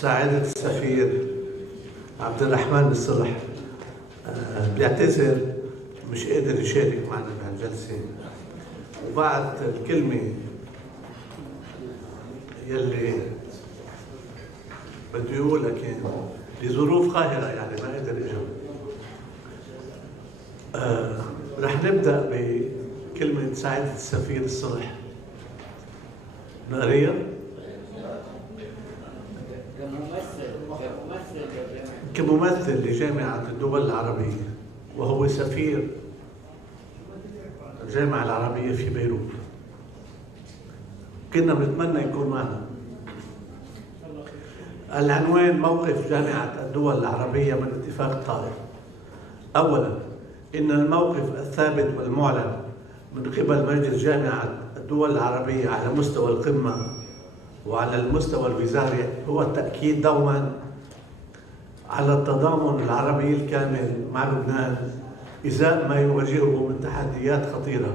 سعادة السفير عبد الرحمن الصلح بيعتذر مش قادر يشارك معنا بهالجلسة، وبعد الكلمة يلي بده يقولها كان لظروف قاهرة، يعني ما قدر يجاوب. رح نبدأ بكلمة سعادة السفير الصلح. نقريها؟ كممثل لجامعة الدول العربية، وهو سفير الجامعة العربية في بيروت. كنا بنتمنى يكون معنا. العنوان: موقف جامعة الدول العربية من اتفاق الطائف. أولا، إن الموقف الثابت والمعلن من قبل مجلس جامعة الدول العربية على مستوى القمة وعلى المستوى الوزاري هو التأكيد دوما على التضامن العربي الكامل مع لبنان إزاء ما يواجهه من تحديات خطيرة،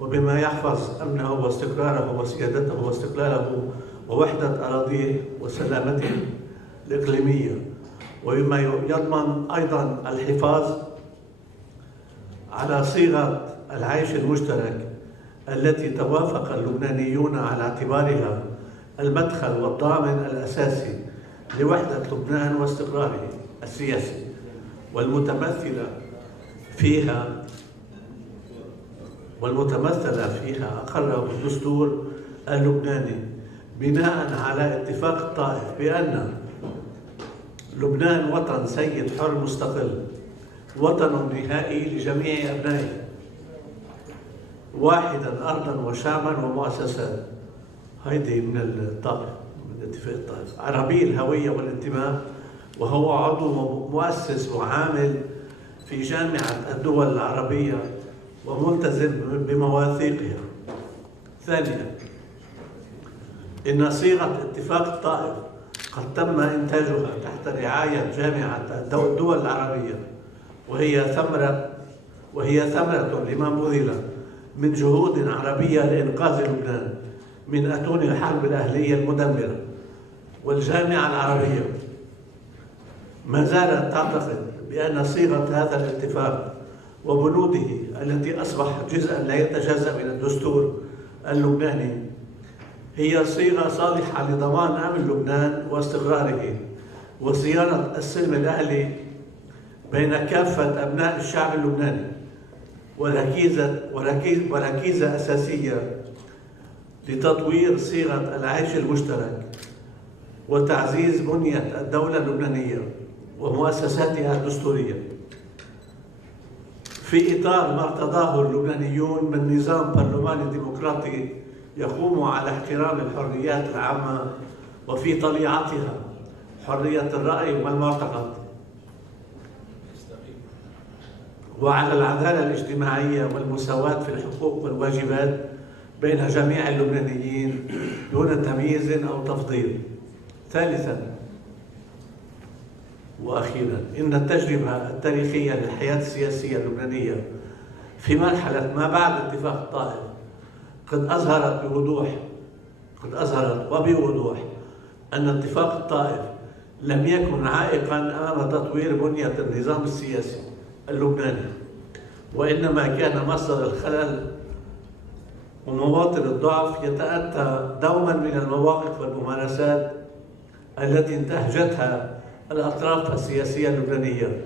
وبما يحفظ أمنه واستقراره وسيادته واستقلاله ووحدة أراضيه وسلامته الإقليمية، وبما يضمن أيضا الحفاظ على صيغة العيش المشترك التي توافق اللبنانيون على اعتبارها المدخل والضامن الأساسي لوحدة لبنان واستقراره السياسي، والمتمثلة فيها أقره الدستور اللبناني بناء على اتفاق الطائف بأن لبنان وطن سيد حر مستقل، وطن نهائي لجميع أبنائه، واحدا أرضا وشعبا ومؤسسات. هيدي من الطائف، من اتفاق الطائف. عربي الهوية والانتماء، وهو عضو مؤسس وعامل في جامعة الدول العربية وملتزم بمواثيقها. ثانيا، إن صيغة اتفاق الطائف قد تم إنتاجها تحت رعاية جامعة الدول العربية، وهي ثمرة لما بذل من جهود عربية لإنقاذ لبنان من أتون الحرب الأهلية المدمرة. والجامعة العربية ما زالت تعتقد بأن صيغة هذا الاتفاق وبنوده التي أصبحت جزءا لا يتجزأ من الدستور اللبناني هي صيغة صالحة لضمان أمن لبنان واستقراره وصيانة السلم الأهلي بين كافة أبناء الشعب اللبناني، وركيزة أساسية لتطوير صيغة العيش المشترك وتعزيز بنية الدولة اللبنانية ومؤسساتها الدستورية في إطار ما ارتضاه اللبنانيون من نظام برلماني ديمقراطي يقوم على احترام الحريات العامة وفي طليعتها حرية الرأي والمعتقد، وعلى العدالة الاجتماعية والمساواة في الحقوق والواجبات بين جميع اللبنانيين دون تمييز أو تفضيل. ثالثاً وأخيراً، إن التجربة التاريخية للحياة السياسية اللبنانية في مرحلة ما بعد اتفاق الطائف قد أظهرت وبوضوح أن اتفاق الطائف لم يكن عائقاً أمام تطوير بنية النظام السياسي اللبناني، وإنما كان مصدر الخلل ومواطن الضعف يتأتى دوما من المواقف والممارسات التي انتهجتها الأطراف السياسية اللبنانية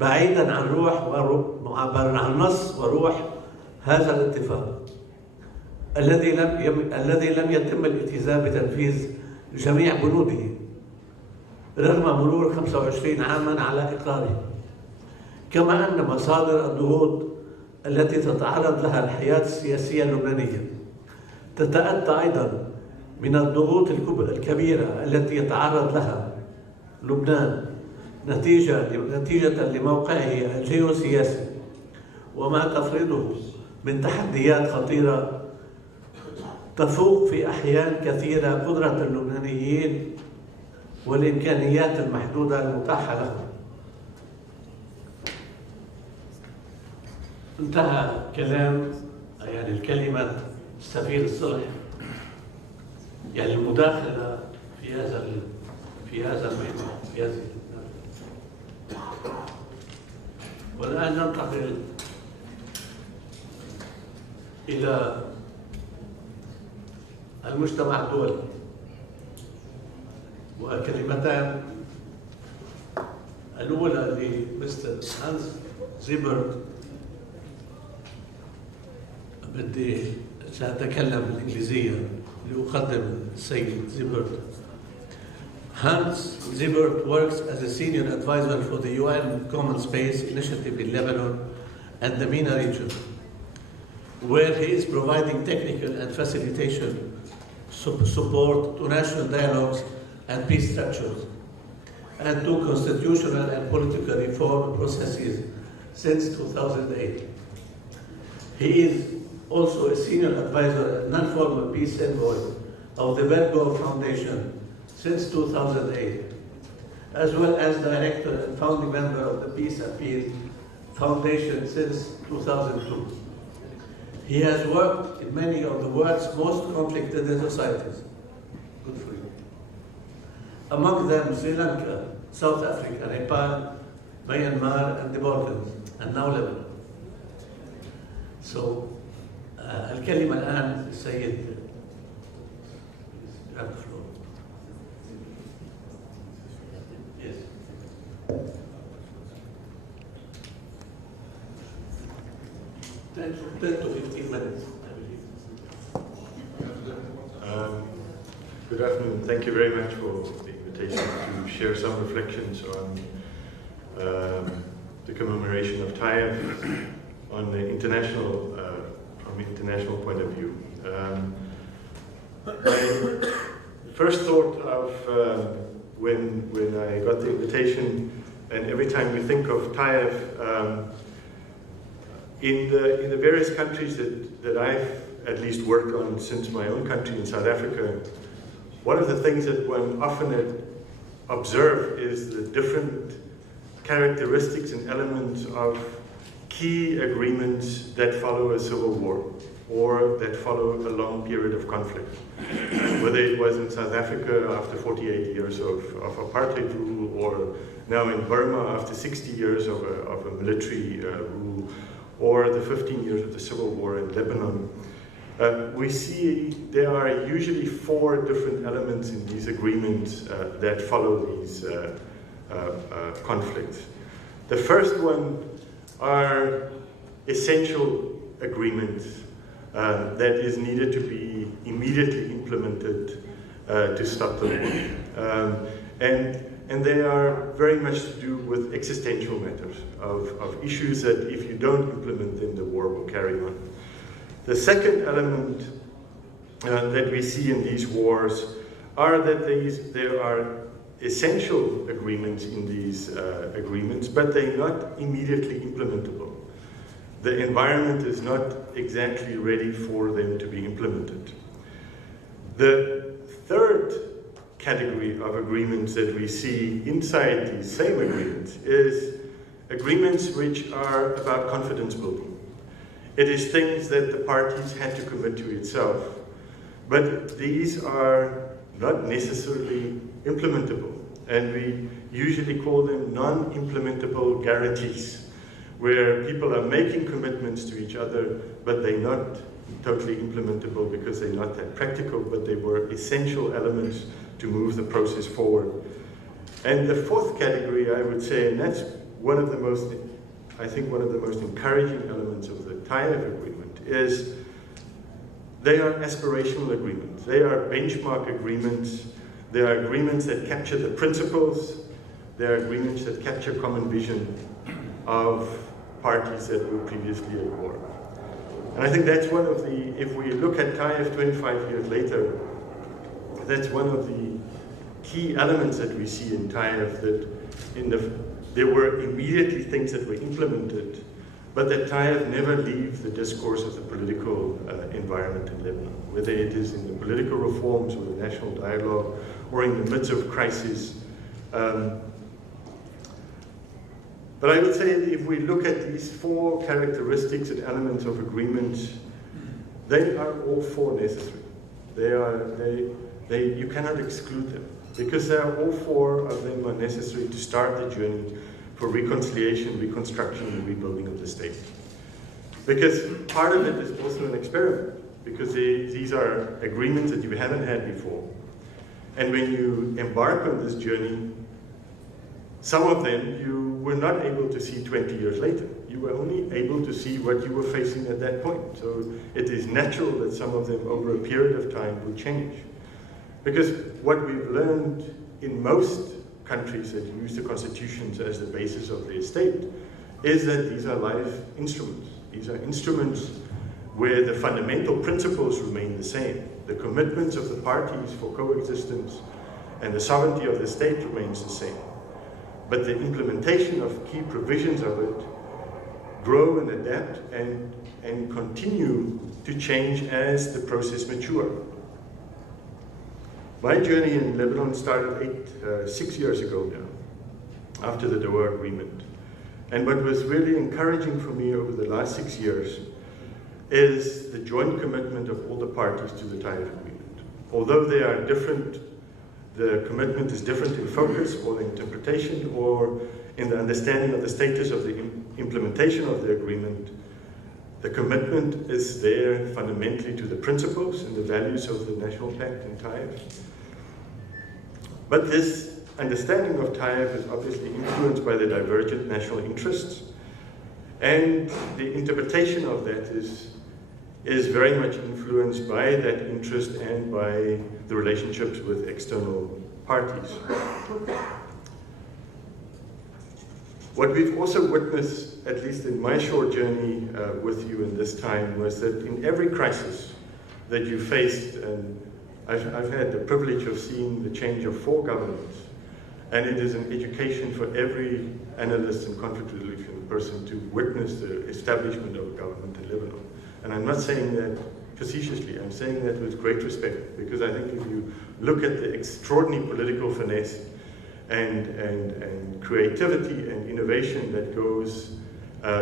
بعيدا عن نص وروح هذا الاتفاق الذي لم يتم الالتزام بتنفيذ جميع بنوده رغم مرور 25 عاما على إقراره. كما أن مصادر الضغوط التي تتعرض لها الحياة السياسية اللبنانية تتأتى أيضا من الضغوط الكبيرة التي يتعرض لها لبنان نتيجة لموقعه الجيوسياسي وما تفرضه من تحديات خطيرة تفوق في أحيان كثيرة قدرة اللبنانيين والإمكانيات المحدودة المتاحة لهم. انتهى كلام الكلمة السفير الصلح، المداخلة في هذا في هذا المحور في هذه والآن ننتقل إلى المجتمع الدولي، وكلمتان الأولى لمستر هانس زيبرت. سأتكلم بالإنجليزية لأقدم السيد زيبرت. Hans Zibert works as a senior advisor for the UN Common Space Initiative in Lebanon and the MENA region, where he is providing technical and facilitation support to national dialogues and peace structures, and to constitutional and political reform processes since 2008. He is also a senior advisor and non-formal peace envoy of the Bergo Foundation since 2008, as well as director and founding member of the Peace Appeal Foundation since 2002. He has worked in many of the world's most conflicted societies. Good for you. Among them Sri Lanka, South Africa, Nepal, Myanmar, and the Balkans, and now Lebanon. So, الكلمة الآن للسيد عبد الفلور. Yes. 10 to 15 minutes, I believe. Good afternoon. Thank you very much for the invitation to share some reflections on the commemoration of Taif on the international, from an international point of view. My first thought of when I got the invitation, and every time we think of Taif, in the various countries that I've at least worked on since my own country in South Africa, one of the things that one often observes is the different characteristics and elements of key agreements that follow a civil war or that follow a long period of conflict. Whether it was in South Africa after 48 years of apartheid rule, or now in Burma after 60 years of a military rule, or the 15 years of the civil war in Lebanon. We see there are usually 4 different elements in these agreements that follow these conflicts. The first one are essential agreements that is needed to be immediately implemented to stop the war. And they are very much to do with existential matters, of issues that if you don't implement them, the war will carry on. The second element that we see in these wars are that there are essential agreements in these agreements, but they're not immediately implementable. The environment is not exactly ready for them to be implemented. The third category of agreements that we see inside these same agreements is agreements which are about confidence building. It is things that the parties had to commit to itself, but these are not necessarily implementable, and we usually call them non-implementable guarantees, where people are making commitments to each other, but they're not totally implementable because they're not that practical, but they were essential elements to move the process forward. And the fourth category, I would say, and that's one of the most, I think one of the most encouraging elements of the Taif agreement, is they are aspirational agreements. They are benchmark agreements. They are agreements that capture the principles. They are agreements that capture common vision of parties that were previously at war. And I think that's one of the, if we look at Taif 25 years later, that's one of the key elements that we see in Taif, that there were immediately things that were implemented, but that Taif never leaves the discourse of the political environment in Lebanon, whether it is in the political reforms or the national dialogue or in the midst of crisis. But I would say that if we look at these 4 characteristics and elements of agreements, they are all 4 necessary. You cannot exclude them. because all four of them are necessary to start the journey for reconciliation, reconstruction, and rebuilding of the state. Because part of it is also an experiment, because these are agreements that you haven't had before. And when you embark on this journey, some of them you were not able to see 20 years later. You were only able to see what you were facing at that point. So it is natural that some of them over a period of time will change. Because what we've learned in most countries that use the constitutions as the basis of their state is that these are live instruments. These are instruments where the fundamental principles remain the same. The commitments of the parties for coexistence and the sovereignty of the state remains the same. But the implementation of key provisions of it grow and adapt and continue to change as the process matures. My journey in Lebanon started 6 years ago now, after the Doha Agreement. And what was really encouraging for me over the last 6 years is the joint commitment of all the parties to the Ta'if Agreement. Although they are different, the commitment is different in focus or in interpretation or in the understanding of the status of the implementation of the agreement, the commitment is there fundamentally to the principles and the values of the National Pact in Ta'if. But this understanding of Ta'if is obviously influenced by the divergent national interests, and the interpretation of that is very much influenced by that interest and by the relationships with external parties. What we've also witnessed, at least in my short journey with you in this time, was that in every crisis that you faced, and I've had the privilege of seeing the change of 4 governments, and it is an education for every analyst and conflict resolution person to witness the establishment of a government in Lebanon. And I'm not saying that facetiously, I'm saying that with great respect, because I think if you look at the extraordinary political finesse and creativity and innovation that goes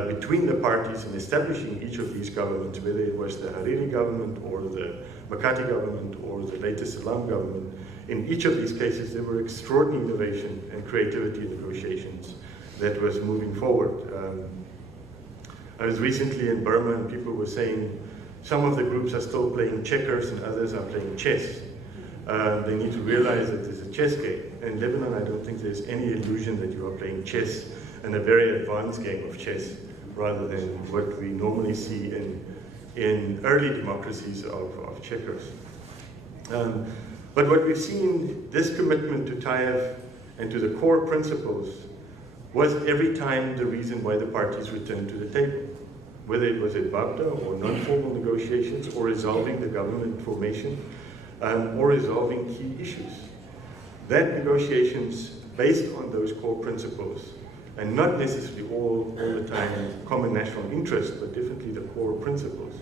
between the parties in establishing each of these governments, whether it was the Hariri government or the Makati government or the latest Salam government, in each of these cases there were extraordinary innovation and creativity in negotiations that was moving forward. I was recently in Burma and people were saying some of the groups are still playing checkers and others are playing chess. They need to realize that it's a chess game. In Lebanon, I don't think there's any illusion that you are playing chess and a very advanced game of chess, rather than what we normally see in early democracies of checkers. But what we've seen, this commitment to Ta'if and to the core principles was every time the reason why the parties returned to the table, whether it was at Baghdad or non-formal negotiations or resolving the government formation or resolving key issues. That negotiations based on those core principles, and not necessarily all the time common national interest, but definitely the core principles,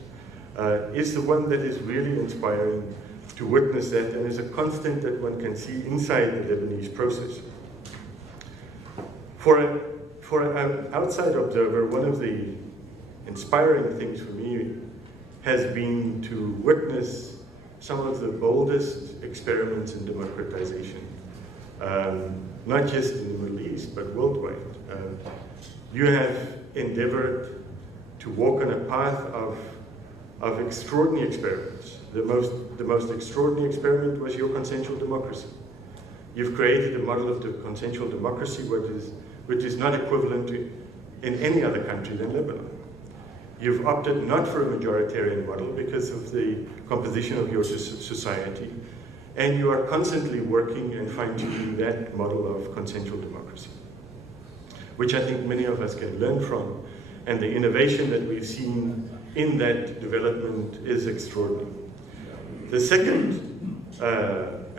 is the one that is really inspiring to witness that, and is a constant that one can see inside the Lebanese process. For an outside observer, one of the inspiring things for me has been to witness some of the boldest experiments in democratization, not just in the Middle East, but worldwide. You have endeavored to walk on a path of extraordinary experiments. The most extraordinary experiment was your consensual democracy. You've created a model of the consensual democracy which is not equivalent to in any other country than Lebanon. You've opted not for a majoritarian model because of the composition of your society, and you are constantly working and fine-tuning that model of consensual democracy, which I think many of us can learn from, and the innovation that we've seen in that development is extraordinary. The second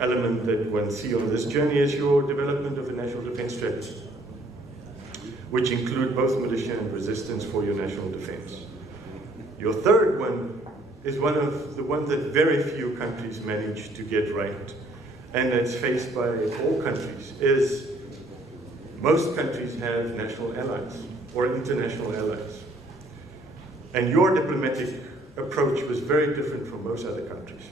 element that one sees on this journey is your development of the national defense strategy, which include both militia and resistance for your national defense. Your third one is one of the ones that very few countries manage to get right, and that's faced by all countries, is most countries have national allies or international allies. And your diplomatic approach was very different from most other countries.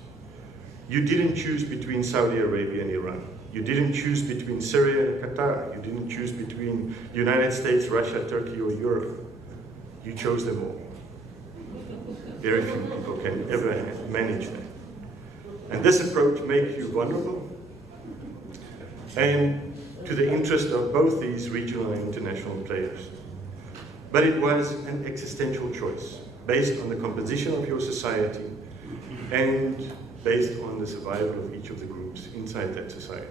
You didn't choose between Saudi Arabia and Iran. You didn't choose between Syria and Qatar. You didn't choose between the United States, Russia, Turkey, or Europe. You chose them all. Very few people can ever manage that. And this approach makes you vulnerable and to the interest of both these regional and international players. But it was an existential choice based on the composition of your society and based on the survival of each of the groups inside that society.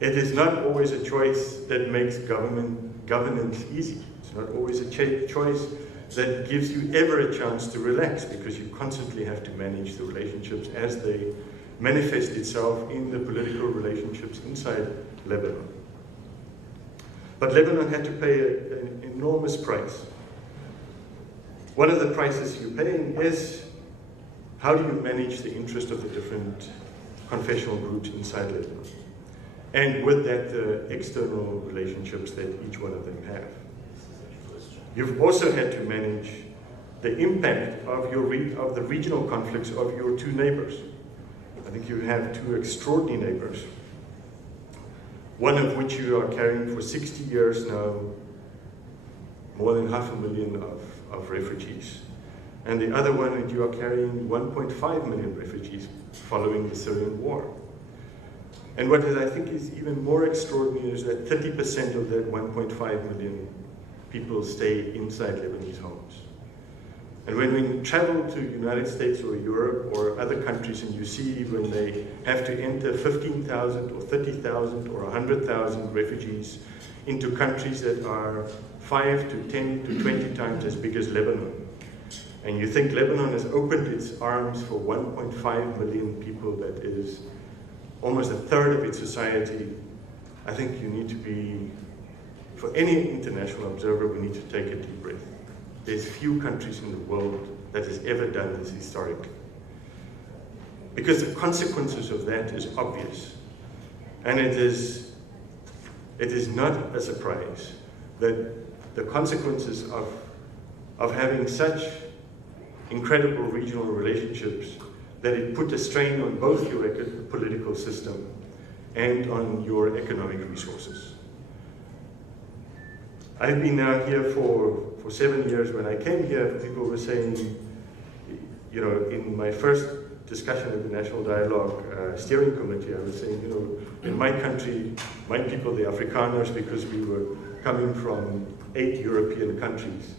It is not always a choice that makes governance easy. It's not always a choice that gives you ever a chance to relax, because you constantly have to manage the relationships as they manifest itself in the political relationships inside Lebanon. But Lebanon had to pay an enormous price. One of the prices you're paying is how do you manage the interest of the different confessional groups inside Lebanon? And with that, the external relationships that each one of them have. You've also had to manage the impact of the regional conflicts of your two neighbors. I think you have two extraordinary neighbors, one of which you are carrying for 60 years now, more than 500,000 of refugees. And the other one that you are carrying 1.5 million refugees following the Syrian war. And what I think is even more extraordinary is that 30% of that 1.5 million people stay inside Lebanese homes. And when we travel to the United States or Europe or other countries, and you see when they have to enter 15,000 or 30,000 or 100,000 refugees into countries that are 5 to 10 to 20 times as big as Lebanon, and you think Lebanon has opened its arms for 1.5 million people, that is almost a third of its society, I think you need to be, for any international observer, we need to take a deep breath. There's few countries in the world that has ever done this historically. Because the consequences of that is obvious. And it is not a surprise that the consequences of having such incredible regional relationships, that it put a strain on both your political system and on your economic resources. I've been now here for 7 years. When I came here, people were saying, you know, in my first discussion of the National Dialogue Steering Committee, I was saying, you know, in my country, my people, the Afrikaners, because we were coming from 8 European countries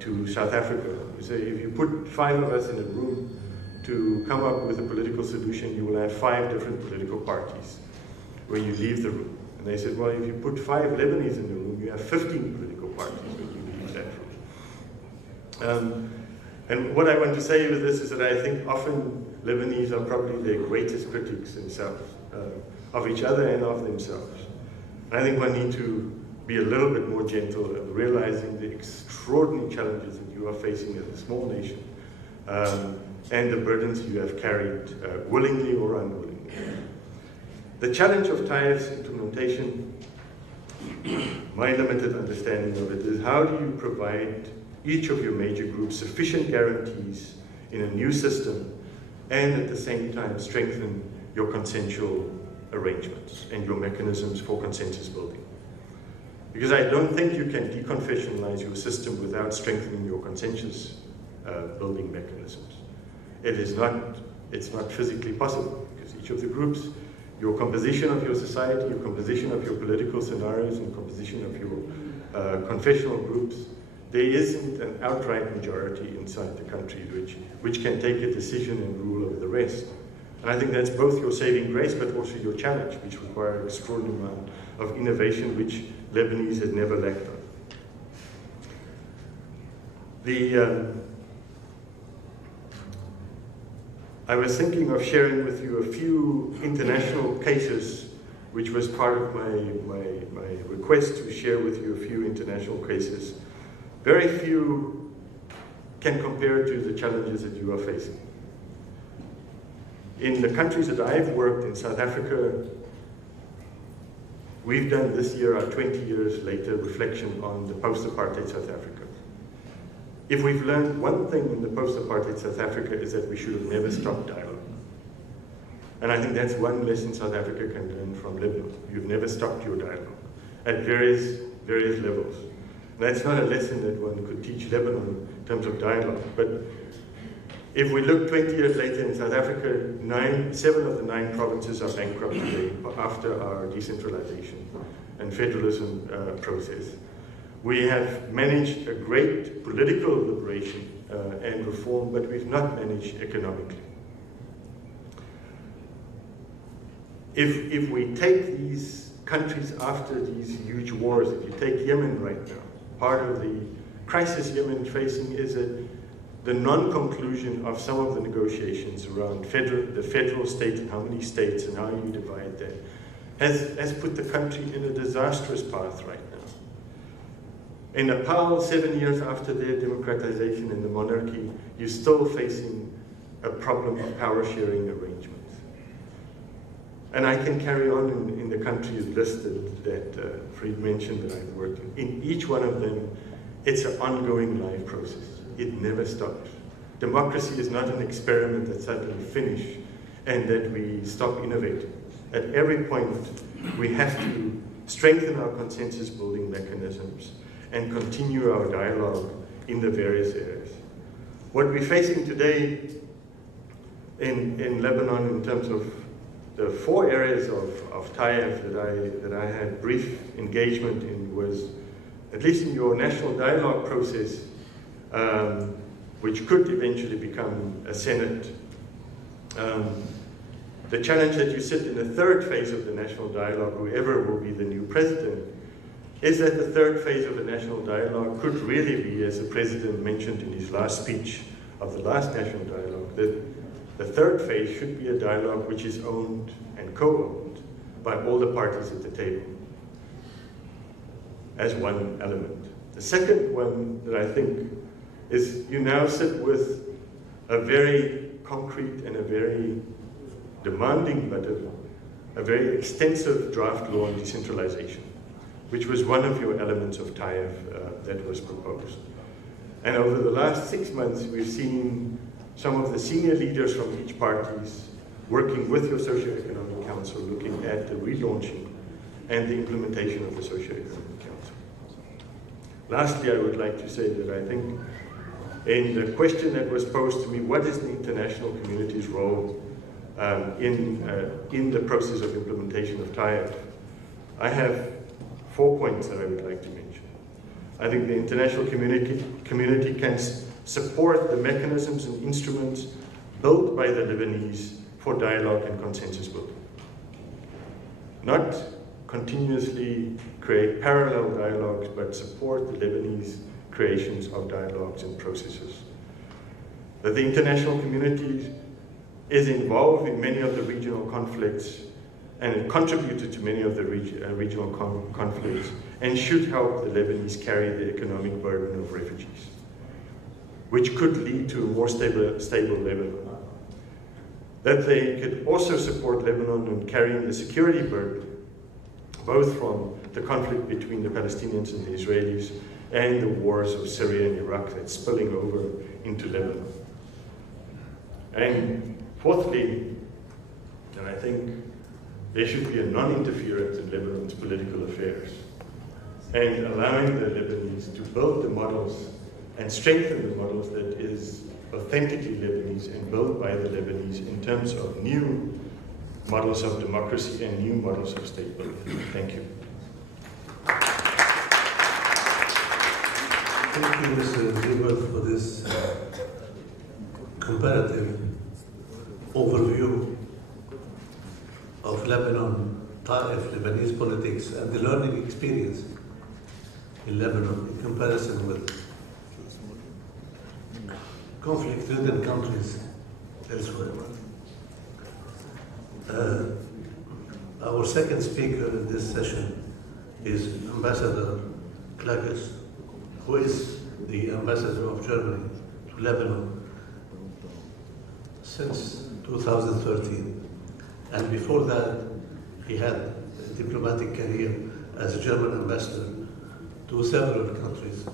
to South Africa. We say, if you put 5 of us in a room to come up with a political solution, you will have 5 different political parties when you leave the room. And they said, well, if you put 5 Lebanese in the room, you have 15 political parties when you leave that room. And what I want to say with this is that I think often Lebanese are probably their greatest critics themselves, of each other and of themselves. And I think one needs to be a little bit more gentle and realizing the extraordinary challenges that you are facing as a small nation, and the burdens you have carried, willingly or unwillingly. The challenge of Taif's implementation, my limited understanding of it, is how do you provide each of your major groups sufficient guarantees in a new system, and at the same time strengthen your consensual arrangements and your mechanisms for consensus building. Because I don't think you can deconfessionalize your system without strengthening your consensus building mechanisms. It's not physically possible, because each of the groups, your composition of your society, your composition of your political scenarios, and composition of your confessional groups, there isn't an outright majority inside the country which can take a decision and rule over the rest. And I think that's both your saving grace, but also your challenge, which requires an extraordinary amount of innovation, which Lebanese has never lacked on. I was thinking of sharing with you a few international cases, which was part of my request to share with you a few international cases. Very few can compare to the challenges that you are facing. In the countries that I've worked in, South Africa, we've done this year our 20 years later reflection on the post-apartheid South Africa. If we've learned one thing in the post-apartheid South Africa, is that we should have never stopped dialogue. And I think that's one lesson South Africa can learn from Lebanon. You've never stopped your dialogue at various levels. That's not a lesson that one could teach Lebanon in terms of dialogue. But if we look 20 years later in South Africa, 7 of the 9 provinces are bankrupt today after our decentralization and federalism process. We have managed a great political liberation and reform, but we've not managed economically. If we take these countries after these huge wars, if you take Yemen right now, part of the crisis Yemen is facing is the non-conclusion of some of the negotiations around the federal state and how many states and how you divide that has put the country in a disastrous path right now. In Nepal, 7 years after their democratization in the monarchy, you're still facing a problem of power sharing arrangements. And I can carry on in the countries listed that Fried mentioned that I've worked in. In each one of them, it's an ongoing live process. It never stops. Democracy is not an experiment that suddenly finishes and that we stop innovating. At every point, we have to strengthen our consensus building mechanisms and continue our dialogue in the various areas. What we're facing today in Lebanon in terms of the 4 areas of TAIEF that I had brief engagement in was, at least in your national dialogue process, which could eventually become a Senate. The challenge that you sit in the 3rd phase of the national dialogue, whoever will be the new president, is that the 3rd phase of the national dialogue could really be, as the president mentioned in his last speech of the last national dialogue, that the 3rd phase should be a dialogue which is owned and co-owned by all the parties at the table as one element. The second one that I think is you now sit with a very concrete and a very demanding, but a very extensive draft law on decentralization, which was one of your elements of TAIEF that was proposed. And over the last 6 months, we've seen some of the senior leaders from each parties working with your Socio-Economic Council, looking at the relaunching and the implementation of the Socio-Economic Council. Lastly, I would like to say that I think in the question that was posed to me, what is the international community's role in the process of implementation of TAIEF? I have 4 points that I would like to mention. I think the international community can support the mechanisms and instruments built by the Lebanese for dialogue and consensus building. Not continuously create parallel dialogues, but support the Lebanese creations of dialogues and processes. That the international community is involved in many of the regional conflicts and contributed to many of the regional conflicts and should help the Lebanese carry the economic burden of refugees, which could lead to a more stable Lebanon. That they could also support Lebanon in carrying the security burden, both from the conflict between the Palestinians and the Israelis and the wars of Syria and Iraq that's spilling over into Lebanon. And fourthly, and I think there should be a non-interference in Lebanon's political affairs and allowing the Lebanese to build the models and strengthen the models that is authentically Lebanese and built by the Lebanese in terms of new models of democracy and new models of state building. Thank you. Thank you, Mr. Zibert, for this comparative overview of Lebanon, TAIEF, Lebanese politics, and the learning experience in Lebanon in comparison with conflict-ridden countries elsewhere. Our second speaker in this session is Ambassador Klages, who is the ambassador of Germany to Lebanon since 2013. And before that, he had a diplomatic career as a German ambassador to several countries,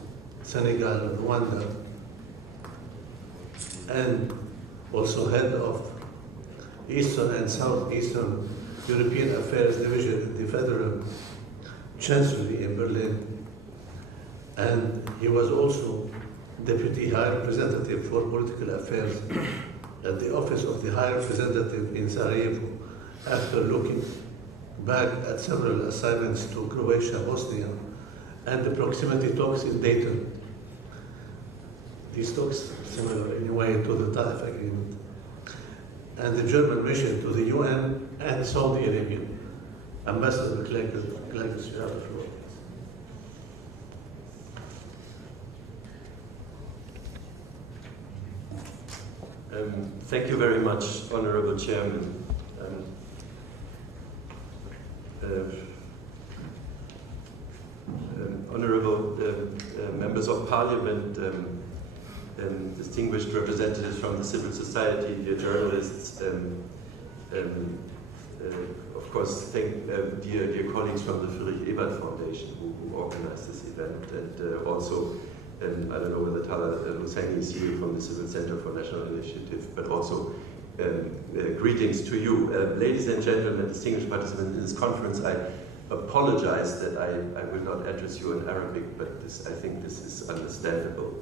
Senegal, Rwanda, and also head of Eastern and Southeastern European Affairs Division in the Federal Chancellery in Berlin. And he was also Deputy High Representative for Political Affairs at the Office of the High Representative in Sarajevo, after looking back at several assignments to Croatia, Bosnia, and the proximity talks in Dayton. These talks similar in a way to the Ta'if Agreement, and the German mission to the UN and Saudi Arabia. Ambassador Clagus, you have the floor. Thank you very much, Honorable Chairman. Honorable members of Parliament, distinguished representatives from the civil society, dear journalists, of course, thank dear colleagues from the Friedrich Ebert Foundation who organized this event, and also, I don't know whether Tala Husseini is here from the Civil Center for National Initiative, but also greetings to you. Ladies and gentlemen, distinguished participants in this conference, I apologize that I will not address you in Arabic, but I think this is understandable.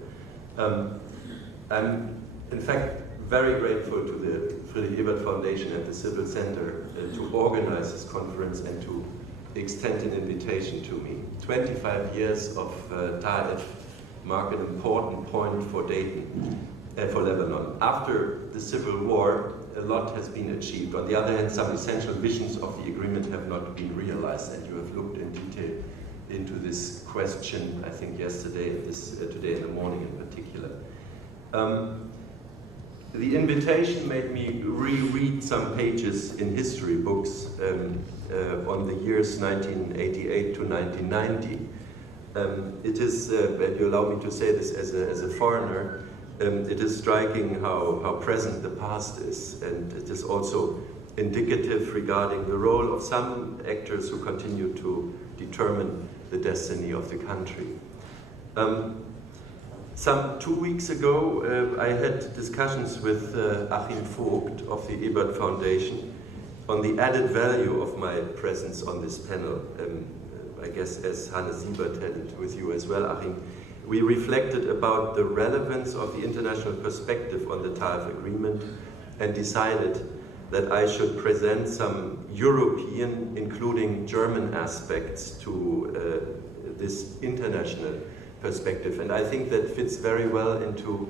I'm, in fact, very grateful to the Friedrich Ebert Foundation and the Civil Center to organize this conference and to extend an invitation to me. 25 years of Ta'if mark an important point for Dayton, for Lebanon. After the civil war, a lot has been achieved. On the other hand, some essential visions of the agreement have not been realized, and you have looked in detail into this question, I think yesterday, today in the morning in particular. The invitation made me reread some pages in history books on the years 1988 to 1990. It is, and you allow me to say this as a foreigner, it is striking how present the past is, and it is also indicative regarding the role of some actors who continue to determine the destiny of the country. Some 2 weeks ago, I had discussions with Achim Vogt of the Ebert Foundation on the added value of my presence on this panel. I guess as Hannes Siebert had it with you as well, Achim, we reflected about the relevance of the international perspective on the Ta'if Agreement and decided that I should present some European, including German aspects to this international perspective. And I think that fits very well into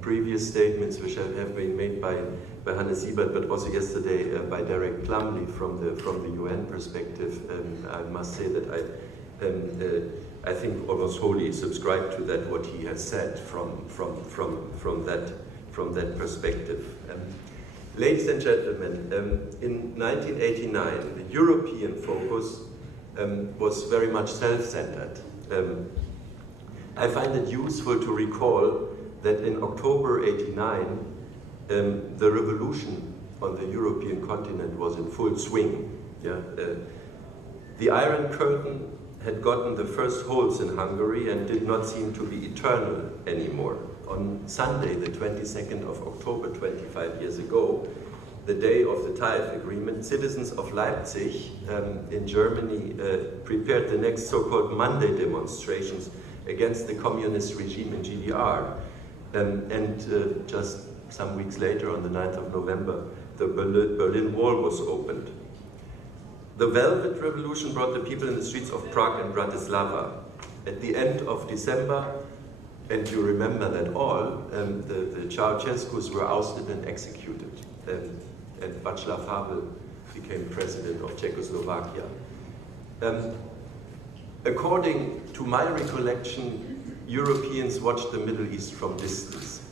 previous statements which have been made by Hannes Siebert, but also yesterday by Derek Plumley from the UN perspective. I must say that I think almost wholly subscribe to that, what he has said from that perspective. Ladies and gentlemen, in 1989, the European focus was very much self-centered. I find it useful to recall that in October '89, the revolution on the European continent was in full swing. Yeah? The Iron Curtain had gotten the first holes in Hungary and did not seem to be eternal anymore. On Sunday, the 22nd of October, 25 years ago, the day of the Ta'if Agreement, citizens of Leipzig in Germany prepared the next so-called Monday demonstrations against the communist regime in GDR. And just some weeks later, on the 9th of November, the Berlin Wall was opened. The Velvet Revolution brought the people in the streets of Prague and Bratislava. At the end of December, and you remember that all, the Ceausescus were ousted and executed. And Václav Havel became president of Czechoslovakia. According to my recollection, Europeans watched the Middle East from distance.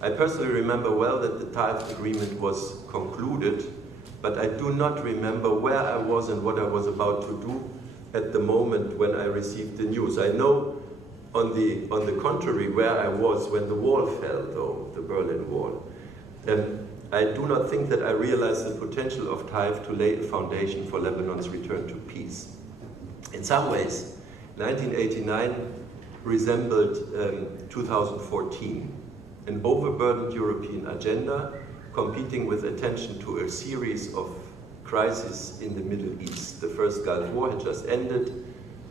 I personally remember well that the Ta'if Agreement was concluded, but I do not remember where I was and what I was about to do at the moment when I received the news. I know, on the contrary, where I was when the wall fell, though, the Berlin Wall. I do not think that I realized the potential of Ta'if to lay a foundation for Lebanon's return to peace. In some ways, 1989 resembled 2014, an overburdened European agenda competing with attention to a series of crises in the Middle East. The first Gulf War had just ended,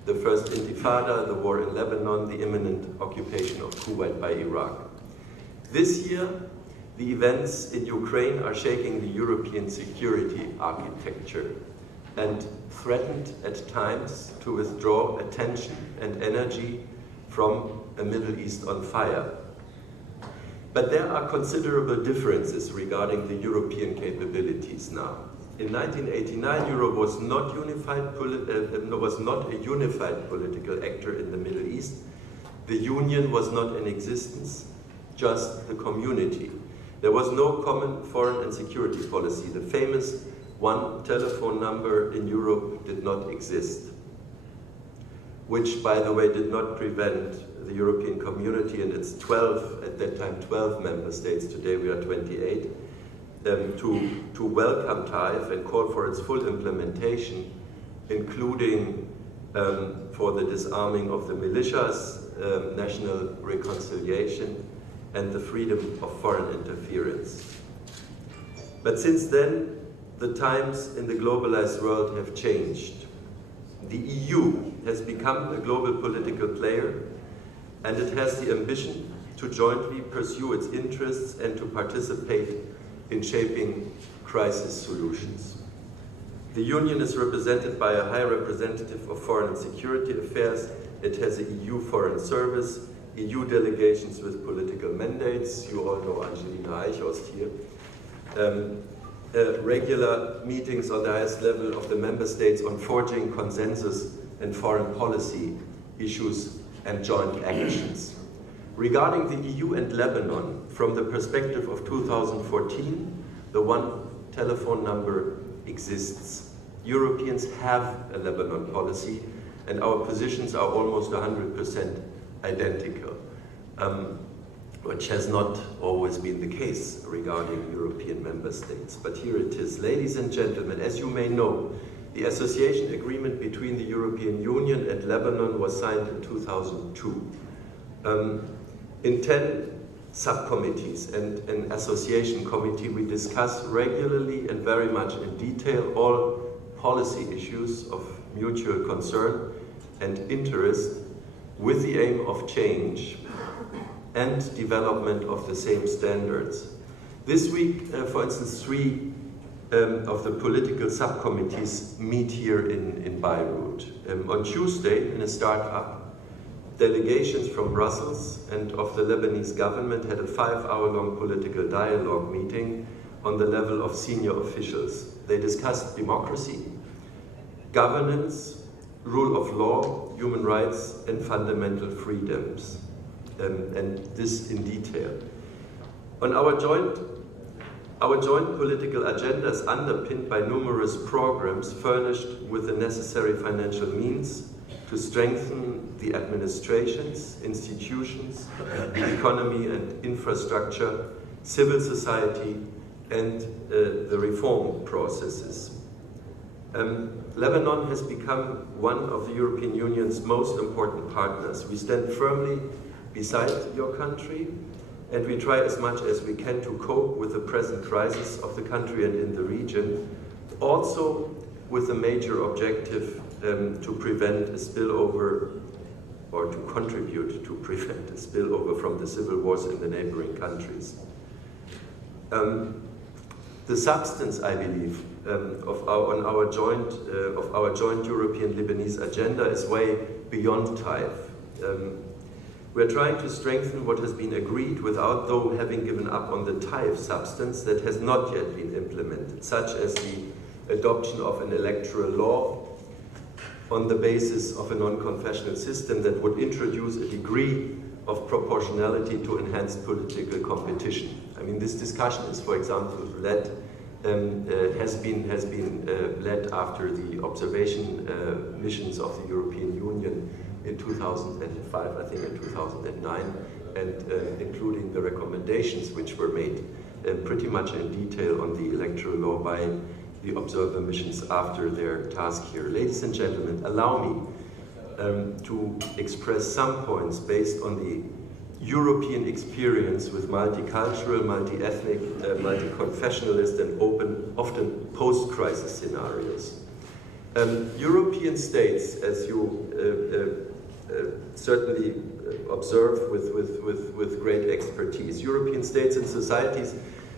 the first Intifada, the war in Lebanon, the imminent occupation of Kuwait by Iraq. This year, the events in Ukraine are shaking the European security architecture and threatened at times to withdraw attention and energy from a Middle East on fire. But there are considerable differences regarding the European capabilities now. In 1989, Europe was not a unified political actor in the Middle East. The Union was not in existence, just the community. There was no common foreign and security policy. The famous one telephone number in Europe did not exist, which, by the way, did not prevent the European community and its 12, at that time 12 member states, today we are 28, to welcome Taif and call for its full implementation, including for the disarming of the militias, national reconciliation, and the freedom of foreign interference. But since then, the times in the globalized world have changed. The EU has become a global political player, and it has the ambition to jointly pursue its interests and to participate in shaping crisis solutions. The Union is represented by a High Representative of Foreign and Security Affairs. It has an EU Foreign Service, EU delegations with political mandates. You all know Angelina Eichhorst here. Regular meetings on the highest level of the member states on forging consensus and foreign policy issues and joint actions. Regarding the EU and Lebanon, from the perspective of 2014, the one telephone number exists. Europeans have a Lebanon policy, and our positions are almost 100% identical, which has not always been the case regarding European member states. But here it is. Ladies and gentlemen, as you may know, the association agreement between the European Union and Lebanon was signed in 2002. In 10 subcommittees and an association committee, we discuss regularly and very much in detail all policy issues of mutual concern and interest with the aim of change and development of the same standards. This week, for instance, 3 of the political subcommittees meet here in Beirut. On Tuesday, in a startup, delegations from Brussels and of the Lebanese government had a 5-hour-long political dialogue meeting on the level of senior officials. They discussed democracy, governance, rule of law, human rights, and fundamental freedoms, and this in detail. On our joint political agenda is underpinned by numerous programs furnished with the necessary financial means to strengthen the administrations, institutions, the economy and infrastructure, civil society, and the reform processes. Lebanon has become one of the European Union's most important partners. We stand firmly beside your country, and we try as much as we can to cope with the present crisis of the country and in the region, also with a major objective to prevent a spillover, or to contribute to prevent a spillover from the civil wars in the neighboring countries. The substance, I believe, of our joint European-Lebanese agenda is way beyond Taif. We're trying to strengthen what has been agreed without, though, having given up on the Taif substance that has not yet been implemented, such as the adoption of an electoral law on the basis of a non-confessional system that would introduce a degree of proportionality to enhance political competition. I mean, this discussion is, for example, has been led after the observation missions of the European Union in 2005, I think in 2009, and including the recommendations which were made pretty much in detail on the electoral law by the observer missions after their task here. Ladies and gentlemen, allow me to express some points based on the European experience with multicultural, multi-ethnic, multi-confessionalist and open, often post-crisis scenarios. European states, as you certainly observe with great expertise, European states and societies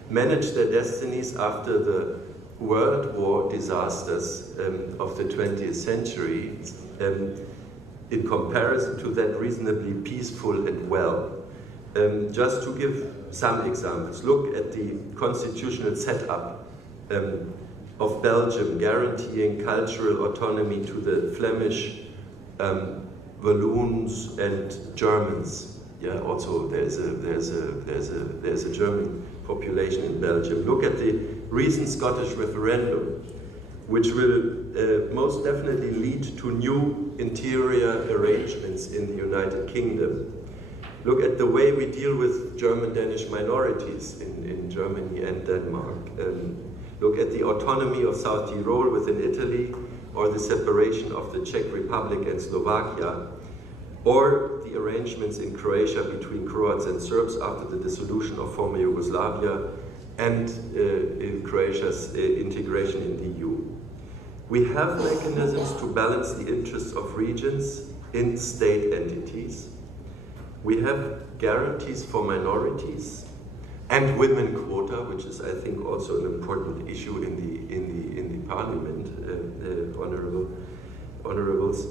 manage their destinies after the World War disasters of the 20th century in comparison to that reasonably peaceful and well. Just to give some examples, look at the constitutional setup of Belgium, guaranteeing cultural autonomy to the Flemish, Walloons and Germans. Yeah, also there's a German population in Belgium. Look at the recent Scottish referendum, which will most definitely lead to new interior arrangements in the United Kingdom. Look at the way we deal with German-Danish minorities in Germany and Denmark. Look at the autonomy of South Tyrol within Italy, or the separation of the Czech Republic and Slovakia, or the arrangements in Croatia between Croats and Serbs after the dissolution of former Yugoslavia, and in Croatia's integration in the EU. We have mechanisms to balance the interests of regions in state entities. We have guarantees for minorities and women quota, which is, I think, also an important issue in the parliament, honorables.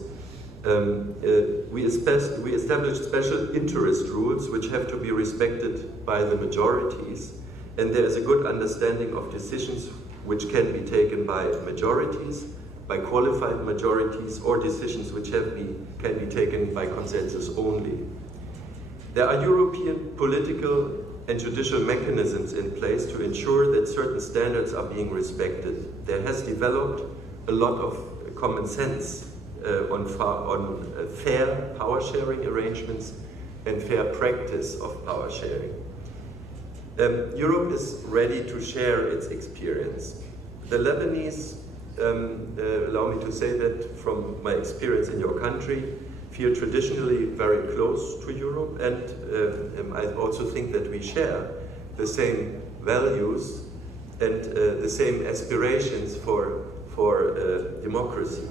We established special interest rules which have to be respected by the majorities, and there is a good understanding of decisions which can be taken by majorities, by qualified majorities, or decisions which can be taken by consensus only. There are European political and judicial mechanisms in place to ensure that certain standards are being respected. There has developed a lot of common sense on fair power sharing arrangements and fair practice of power sharing. Europe is ready to share its experience. The Lebanese, allow me to say that from my experience in your country, feel traditionally very close to Europe, and I also think that we share the same values and the same aspirations for democracy.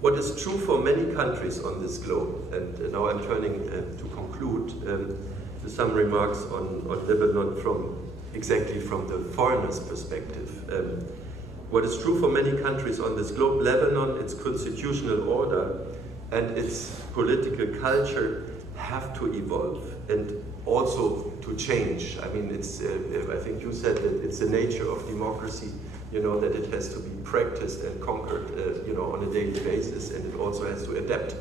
What is true for many countries on this globe, and now I'm turning to conclude to some remarks on Lebanon exactly from the foreigner's perspective. What is true for many countries on this globe, Lebanon, its constitutional order and its political culture have to evolve and also to change. I mean, I think you said that it's the nature of democracy, that it has to be practiced and conquered, on a daily basis, and it also has to adapt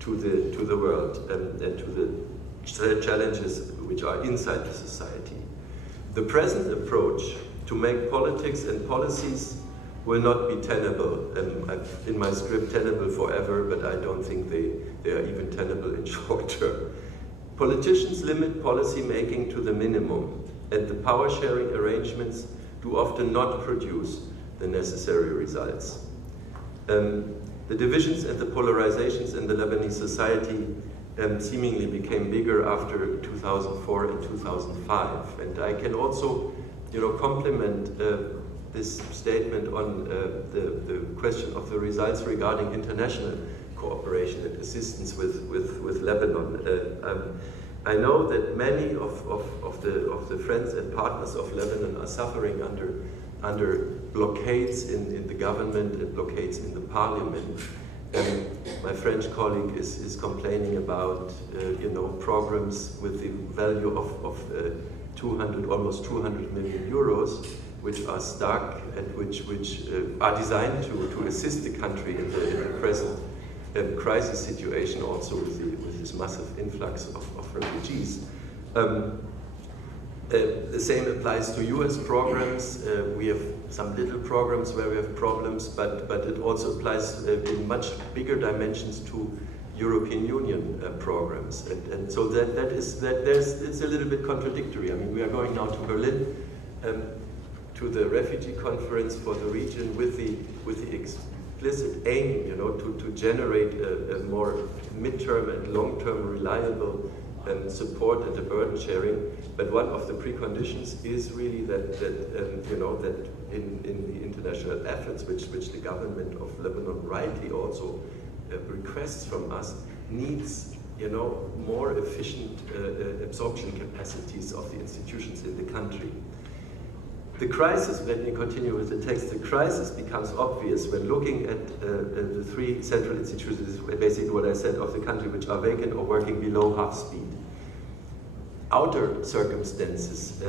to the world and to the challenges which are inside the society. The present approach to make politics and policies will not be tenable. In my script, tenable forever, but I don't think they are even tenable in short term. Politicians limit policy making to the minimum, and the power sharing arrangements do often not produce the necessary results. The divisions and the polarizations in the Lebanese society seemingly became bigger after 2004 and 2005. And I can also, compliment this statement on the question of the results regarding international cooperation and assistance with Lebanon. I know that many of the friends and partners of Lebanon are suffering under blockades in the government and blockades in the parliament. My French colleague is complaining about programs with the value of almost 200 million euros, which are stuck and which are designed to assist the country in the present crisis situation, also with this massive influx of refugees. The same applies to US programs. We have some little programs where we have problems, but it also applies in much bigger dimensions to European Union programs. And so it's a little bit contradictory. I mean, we are going now to Berlin, to the refugee conference for the region with the explicit aim, to generate a more mid-term and long-term reliable support and the burden sharing, but one of the preconditions is really that in the international efforts which the government of Lebanon rightly also requests from us, needs more efficient absorption capacities of the institutions in the country. The crisis, let me continue with the text, the crisis becomes obvious when looking at the three central institutions, basically what I said, of the country, which are vacant or working below half speed. Outer circumstances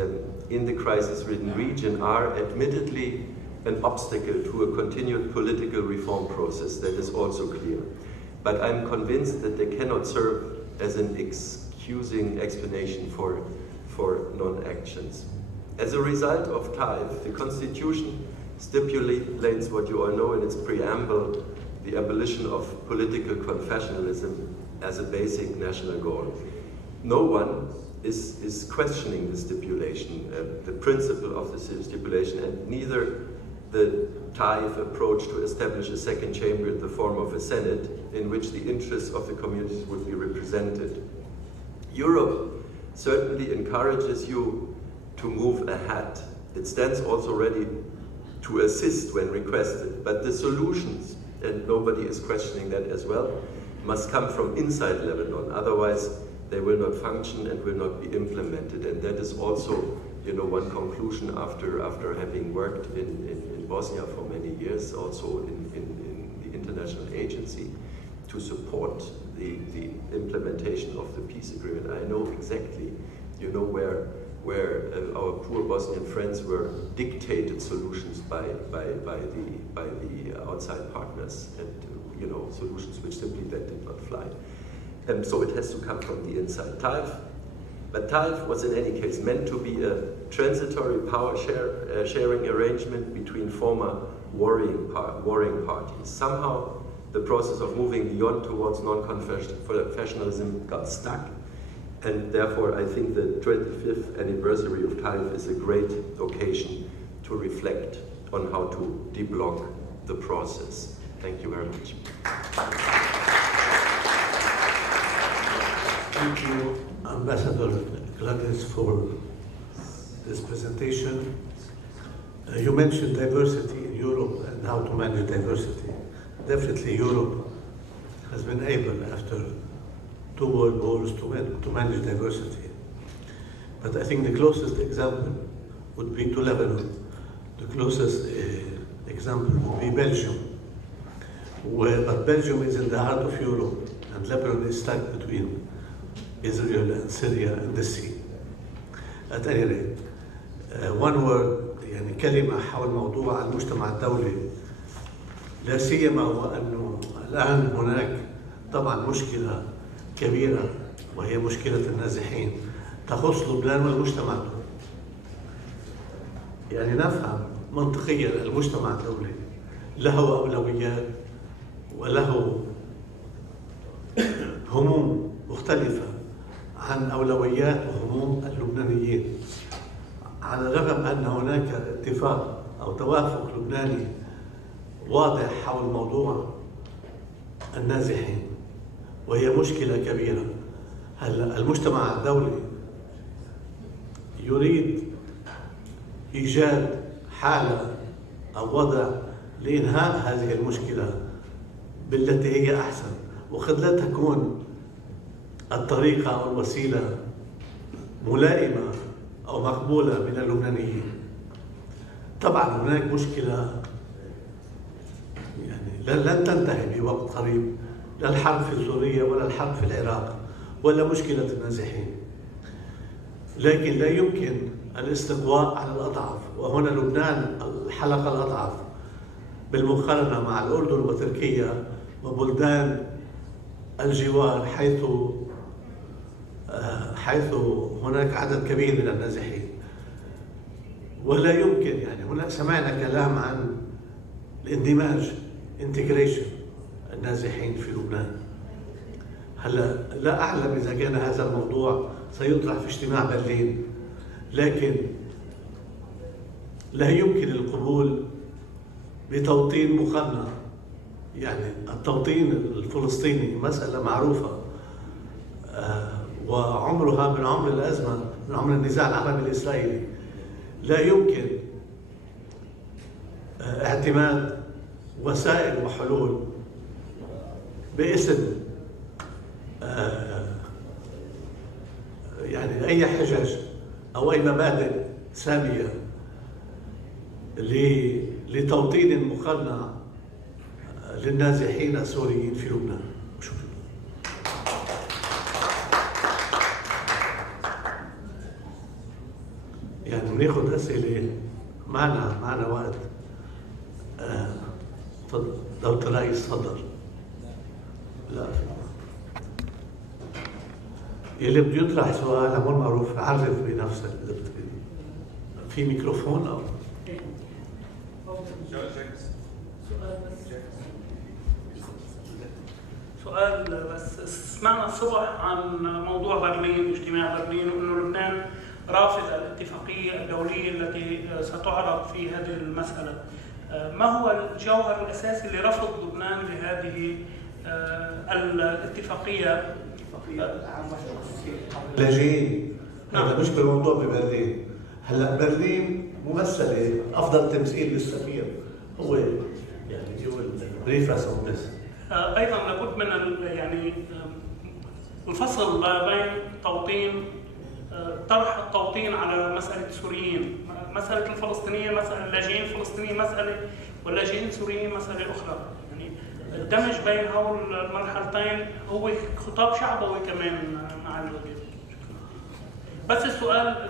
in the crisis-ridden region are admittedly an obstacle to a continued political reform process, that is also clear. But I'm convinced that they cannot serve as an excusing explanation for non-actions. As a result of Taif, the Constitution stipulates what you all know in its preamble, the abolition of political confessionalism as a basic national goal. No one is questioning the stipulation, the principle of the stipulation, and neither the Taif approach to establish a second chamber in the form of a Senate in which the interests of the communities would be represented. Europe certainly encourages you to move ahead. It stands also ready to assist when requested, but the solutions, and nobody is questioning that as well, must come from inside Lebanon, otherwise they will not function and will not be implemented. And that is also, one conclusion after having worked in Bosnia for many years, also in the international agency, to support the implementation of the peace agreement. I know exactly, where our poor Bosnian friends were dictated solutions by the outside partners, and solutions which simply that did not fly. And so it has to come from the inside. But Taif was in any case meant to be a transitory power sharing arrangement between former warring parties. Somehow the process of moving beyond towards non-confessionalism got stuck. And therefore, I think the 25th anniversary of Taif is a great occasion to reflect on how to deblock the process. Thank you very much. Thank you, Ambassador Gladys, for this presentation. You mentioned diversity in Europe and how to manage diversity. Definitely Europe has been able, after 2 world wars, to manage diversity. But I think the closest example would be to Lebanon. The closest example would be Belgium. But Belgium is in the heart of Europe, and Lebanon is stuck between Israel and Syria and the sea. At any rate, one word, كلمة حول موضوع المجتمع الدولي، لا سيما وأنه الآن هناك طبعا مشكلة كبيرة وهي مشكلة النازحين تخص لبنان والمجتمع الدولي. نفهم منطقيا المجتمع الدولي له أولويات وله هموم مختلفة عن أولويات وهموم اللبنانيين، على الرغم أن هناك اتفاق أو توافق لبناني واضح حول موضوع النازحين، وهي مشكلة كبيرة. هلا المجتمع الدولي يريد إيجاد حالة أو وضع لإنهاء هذه المشكلة بالتي هي أحسن، وقد لا تكون الطريقة أو الوسيلة ملائمة أو مقبولة من اللبنانيين. طبعا هناك مشكلة لن تنتهي بوقت قريب، لا الحرب في سوريا ولا الحرب في العراق ولا مشكلة النازحين، لكن لا يمكن الاستقواء على الأضعف، وهنا لبنان الحلقة الأضعف بالمقارنة مع الأردن وتركيا وبلدان الجوار، حيث هناك عدد كبير من النازحين. ولا يمكن هنا سمعنا كلام عن الاندماج integration النازحين في لبنان. هلا لا أعلم إذا كان هذا الموضوع سيطرح في اجتماع برلين، لكن لا يمكن القبول بتوطين مقنن. التوطين الفلسطيني مسألة معروفة، وعمرها من عمر الأزمة، من عمر النزاع العربي الإسرائيلي، لا يمكن اعتماد وسائل وحلول باسم يعني أي حجج أو أي مبادئ سامية لتوطين مقنع للنازحين السوريين في لبنان. شكرا. يعني بناخذ أسئلة، معنا وقت. تفضل دولة الرئيس، تفضل. لا، اللي بده يطرح سؤال عمول معروف عرف بنفسك اذا بتريد. في ميكروفون او سؤال بس. سمعنا الصبح عن موضوع برلين، اجتماع برلين، وانه لبنان رافض الاتفاقيه الدوليه التي ستعرض في هذه المساله. ما هو الجوهر الاساسي لرفض لبنان لهذه الاتفاقيه؟ لاجئين. هذا مش بالموضوع ببرلين. هلا برلين ممثله، افضل تمثيل للسفير هو يعني هو الريفرنس اوف ذس. ايضا لابد من يعني الفصل بين توطين، طرح التوطين على مساله السوريين، مساله الفلسطينيين، مساله اللاجئين الفلسطينيين مساله، واللاجئين السوريين مساله اخرى. يعني الدمج بين هول المرحلتين هو خطاب شعبوي كمان مع الوزير. بس السؤال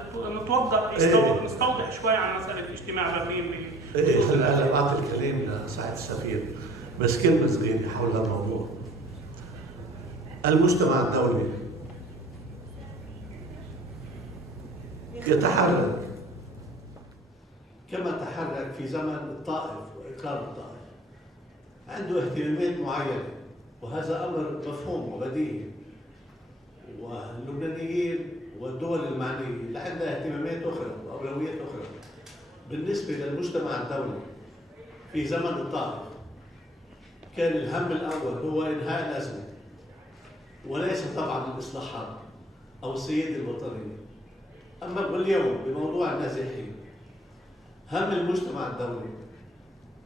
نستوضح شوي عن مساله اجتماع برلين. هلا انا بعطي الكلام لسعاده السفير، بس كلمه صغيره حول الموضوع. المجتمع الدولي يتحرك كما تحرك في زمن الطائف واقرار الطائف. عنده اهتمامات معينه، وهذا امر مفهوم وبديهي. واللبنانيين والدول المعنيه عندها اهتمامات اخرى واولويات اخرى. بالنسبه للمجتمع الدولي في زمن الطائف كان الهم الاول هو انهاء الازمه، وليس طبعا الاصلاحات او السياده الوطنيه. اما واليوم بموضوع النازحين، هم المجتمع الدولي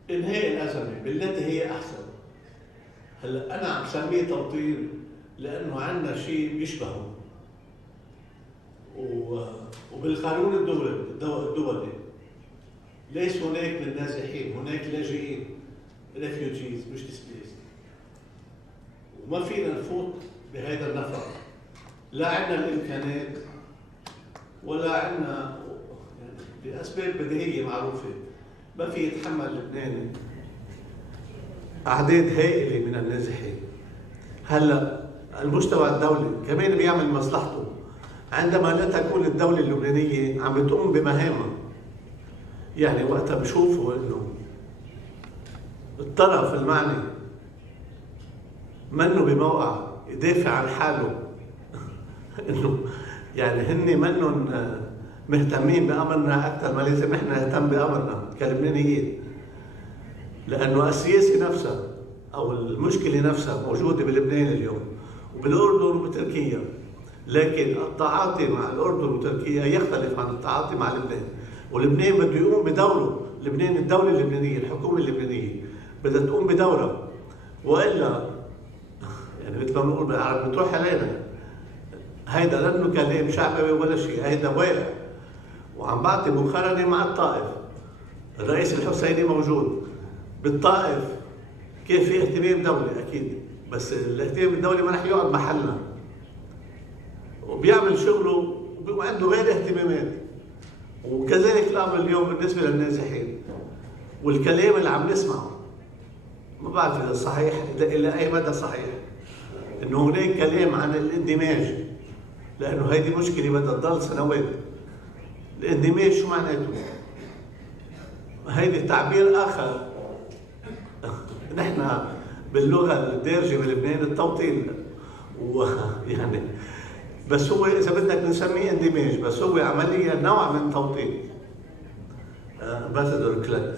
انهاء الازمه بالتي هي احسن. هلا انا عم سميه توطين لانه عندنا شيء بيشبهه، وبالقانون الدولي ليس هناك من نازحين، هناك لاجئين، ريفيوجيز مش ديسبليس. وما فينا نفوت بهذا النفق، لا عندنا الامكانات ولا عندنا يعني لاسباب بديهيه معروفه. ما في يتحمل لبنان اعداد هائله من النازحين. هلا المجتمع الدولي كمان بيعمل مصلحته عندما لا تكون الدوله اللبنانيه عم بتقوم بمهامها. يعني وقتها بشوفوا انه الطرف المعني منه بموقع يدافع عن حاله انه يعني هن منهم مهتمين بامرنا اكثر ما لازم نحن نهتم بامرنا كلبنانيين. لانه السياسه نفسها او المشكله نفسها موجوده بلبنان اليوم وبالاردن وبتركيا، لكن التعاطي مع الاردن وتركيا يختلف عن التعاطي مع لبنان. ولبنان بده يقوم بدوره، لبنان الدوله اللبنانيه، الحكومه اللبنانيه بدها تقوم بدورها، والا يعني مثل ما بنقول بالعربي بتروح علينا. هيدا لانه كلام شعبي ولا شيء، هيدا واقع. وعم بعطي مقارنه مع الطائف. الرئيس الحسيني موجود بالطائف، كان في اهتمام دولي اكيد، بس الاهتمام الدولي ما رح يقعد محلنا، وبيعمل شغله وعنده غير اهتمامات. وكذلك الامر اليوم بالنسبه للنازحين. والكلام اللي عم نسمعه ما بعرف اذا صحيح، الى اي مدى صحيح، انه هناك كلام عن الاندماج، لانه هيدي مشكله بدها تضل سنوات. الاندماج شو معناته؟ هيدي تعبير اخر نحن باللغه الدارجه بلبنان التوطين، ويعني بس هو اذا بدك بنسميه اندماج، بس هو عمليا نوع من توطين. Ambassador Clark,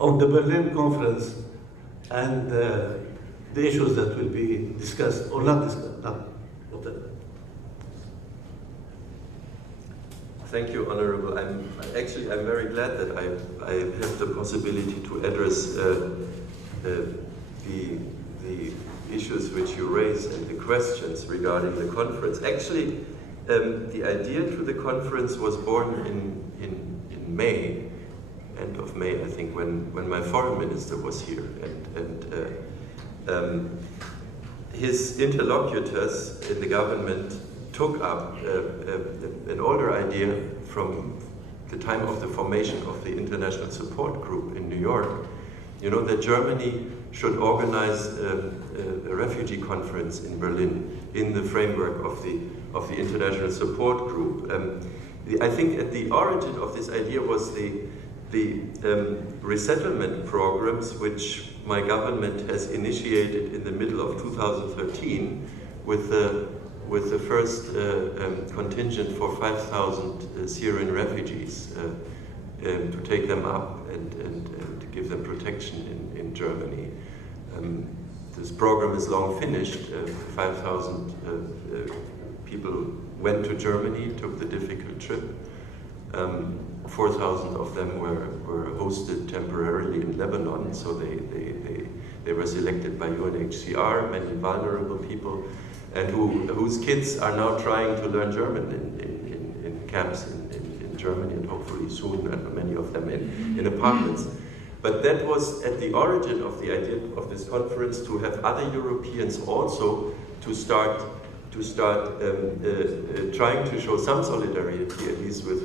on the Berlin conference and the issues that will be discussed or not discussed, not whatever. Thank you, Honorable. I'm very glad that I have the possibility to address the issues which you raise and the questions regarding the conference. Actually, the idea to the conference was born in May, end of May, I think, when my foreign minister was here, and his interlocutors in the government took up an older idea from the time of the formation of the International Support Group in New York. You know, that Germany should organize a refugee conference in Berlin in the framework of the International Support Group. I think at the origin of this idea was the resettlement programs which my government has initiated in the middle of 2013 with the first contingent for 5,000 Syrian refugees to take them up and to give them protection in Germany. This program is long finished. 5,000 people went to Germany, took the difficult trip. 4,000 of them were hosted temporarily in Lebanon, so they were selected by UNHCR, many vulnerable people, and whose kids are now trying to learn German in camps in Germany, and hopefully soon, and many of them in apartments. But that was at the origin of the idea of this conference, to have other Europeans also to start trying to show some solidarity, at least with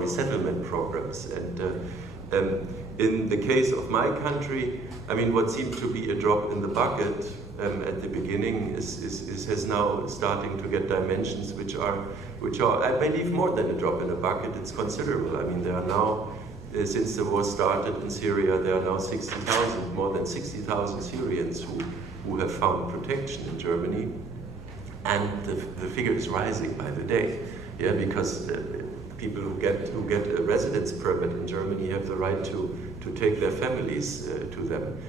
resettlement programs. And in the case of my country, I mean, what seemed to be a drop in the bucket at the beginning has now starting to get dimensions which are, I believe, more than a drop in a bucket. It's considerable. I mean, there are now, since the war started in Syria, there are now more than 60,000 Syrians who have found protection in Germany, and the figure is rising by the day. Yeah, because people who get a residence permit in Germany have the right to take their families to them.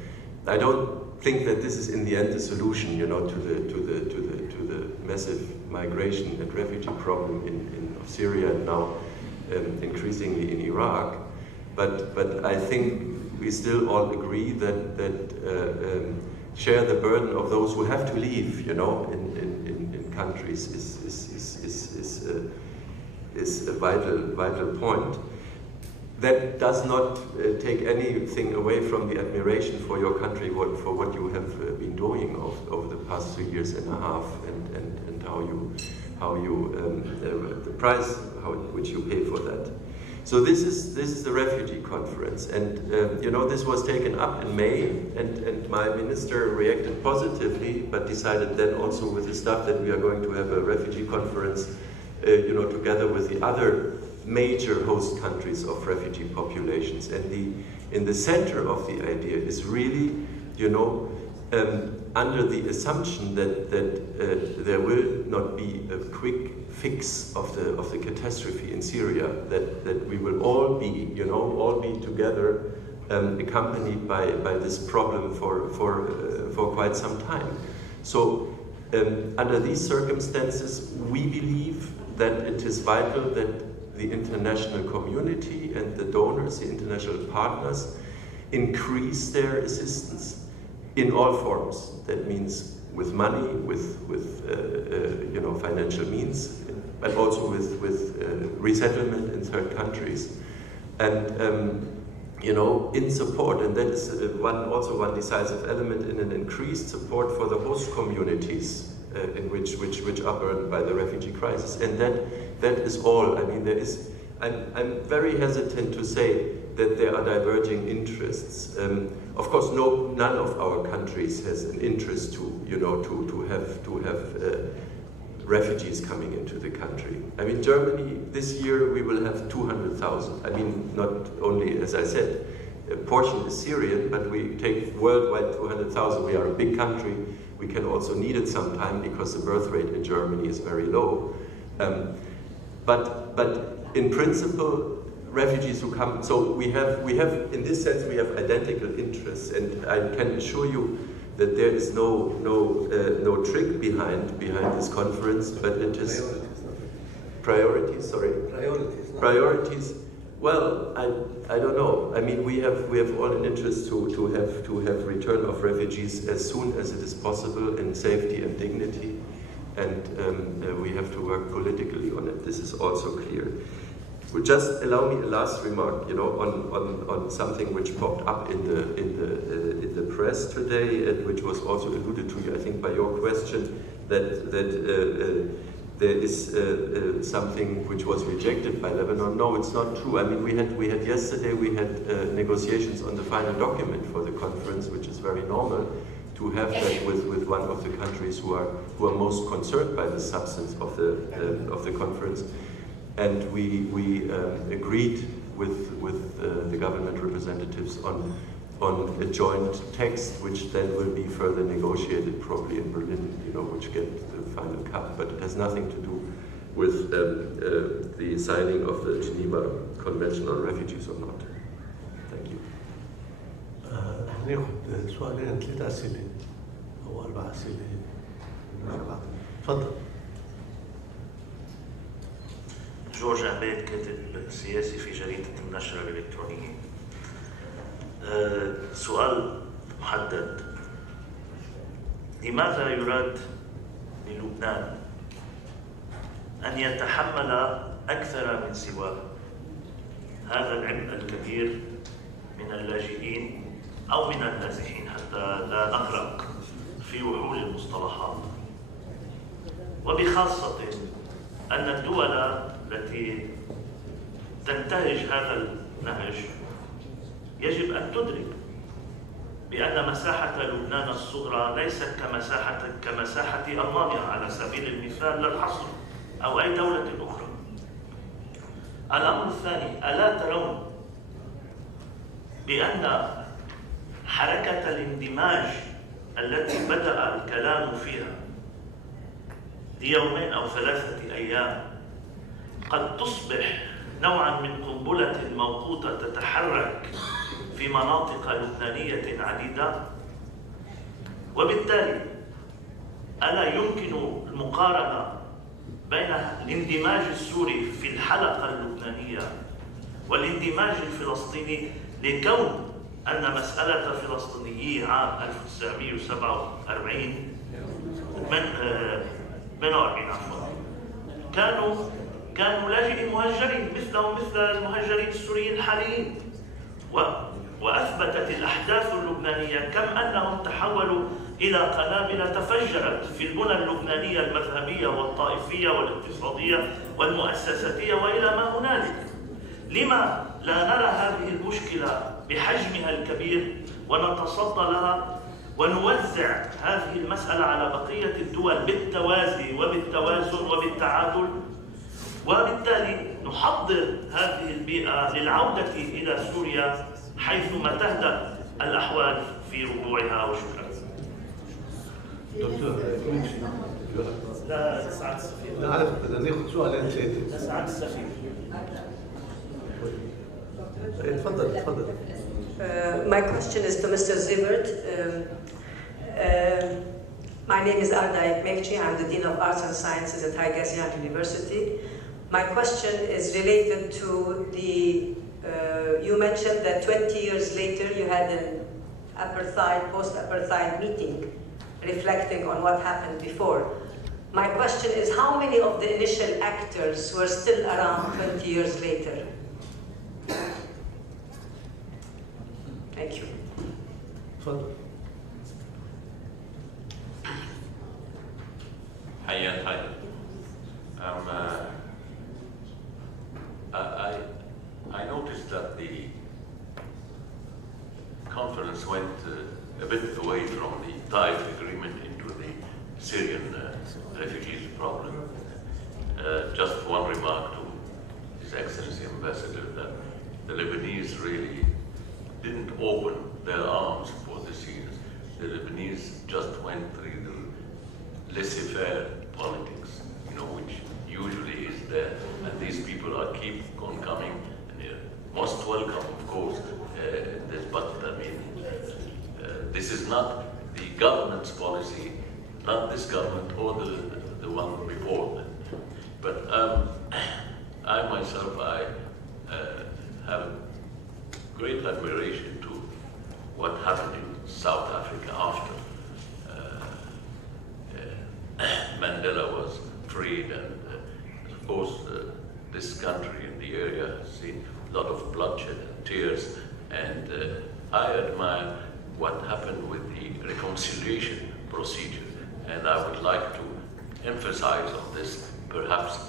I don't think that this is in the end the solution, you know, to the massive migration and refugee problem in Syria and now increasingly in Iraq. But I think we still all agree that share the burden of those who have to leave, you know, in countries is a vital point. That does not take anything away from the admiration for your country, for what you have been doing over the past 3 years and a half, and how you the price which you pay for that. So this is the refugee conference, and you know, this was taken up in May, and my minister reacted positively, but decided then also with the staff that we are going to have a refugee conference, you know, together with the other major host countries of refugee populations. And in the center of the idea is really, you know, under the assumption that there will not be a quick fix of the catastrophe in Syria, that we will all be, you know, all be together, accompanied by this problem for quite some time. So under these circumstances, we believe that it is vital that the international community and the donors, the international partners, increase their assistance in all forms. That means with money, with you know, financial means, but also with resettlement in third countries, and you know, in support. And that is also one decisive element in an increased support for the host communities in which are burdened by the refugee crisis. And that is all. I mean, I'm very hesitant to say that there are diverging interests. Of course, none of our countries has an interest to, you know, to have refugees coming into the country. I mean, Germany, this year we will have 200,000. I mean, not only, as I said, a portion is Syrian, but we take worldwide 200,000. We are a big country. We can also need it sometime because the birth rate in Germany is very low. But in principle, refugees who come. So we have, in this sense, we have identical interests, and I can assure you that there is no trick behind this conference, but it is priorities. Sorry, priorities. Well, I don't know. I mean, we have all an interest to have return of refugees as soon as it is possible in safety and dignity, and we have to work politically on it. This is also clear. Would just allow me a last remark, on something which popped up in the press today, and which was also alluded to, I think, by your question, that there is something which was rejected by Lebanon. No, it's not true. I mean, we had yesterday negotiations on the final document for the conference, which is very normal to have that with one of the countries who are most concerned by the substance of the conference. And we agreed with the government representatives on a joint text, which then will be further negotiated probably in Berlin, which get the final cut. But it has nothing to do with the signing of the Geneva Convention on Refugees or not. Thank you. هناخد سؤالين 3 أسئلة أو 4 أسئلة. تفضل. جورج عبيد، كاتب سياسي في جريدة النشر الإلكترونية. سؤال محدد: لماذا يراد للبنان أن يتحمل أكثر من سواه هذا العبء الكبير من اللاجئين أو من النازحين، حتى لا نغرق في وحول المصطلحات، وبخاصة أن الدول التي تنتهج هذا النهج يجب أن تدرك بأن مساحة لبنان الصغرى ليست كمساحة ألمانيا على سبيل المثال للحصر أو أي دولة أخرى. الأمر الثاني: ألا ترون بأن حركة الاندماج التي بدأ الكلام فيها ليومين أو 3 أيام قد تصبح نوعا من قنبلة موقوتة تتحرك في مناطق لبنانية عديدة؟ وبالتالي ألا يمكن المقارنة بين الاندماج السوري في الحلقة اللبنانية والاندماج الفلسطيني، لكون أن مسألة فلسطينيي عام 1947 كانوا لاجئين مهجرين مثلهم مثل المهجرين السوريين الحاليين، وأثبتت الأحداث اللبنانية كم أنهم تحولوا إلى قنابل تفجرت في البنى اللبنانية المذهبية والطائفية والاقتصادية والمؤسساتية وإلى ما هنالك. لما لا نرى هذه المشكلة بحجمها الكبير ونتصدى لها ونوزع هذه المسألة على بقية الدول بالتوازي وبالتوازن وبالتعادل، وبالتالي نحضر هذه البيئة للعودة إلى سوريا حيثما تهدأ الأحوال في ربوعها. وشكرا. دكتور لا سعادة السفير. لا أعرف، بدنا ناخذ سؤالين 3. لا سعادة السفير. تفضل. My question is to Mr. Zibert. My name is Arda Ekmekci. I'm the Dean of Arts and Sciences at Haigazian University. My question is related to the, you mentioned that 20 years later you had an post-apartheid meeting reflecting on what happened before. My question is, how many of the initial actors were still around 20 years later? Thank you. I noticed that the conference went a bit away from the Taif agreement into the Syrian refugees problem. Just one remark to His Excellency Ambassador, that the Lebanese really didn't open their arms for the Syrians. The Lebanese just went through the laissez-faire politics, which usually is there, and these people keep on coming, and most welcome, of course. But I mean, this is not the government's policy, not this government or the one before. But I myself, I have great admiration to what happened in South Africa after Mandela was freed, and of course this country and the area has seen a lot of bloodshed and tears, and I admire what happened with the reconciliation procedure, and I would like to emphasize on this. Perhaps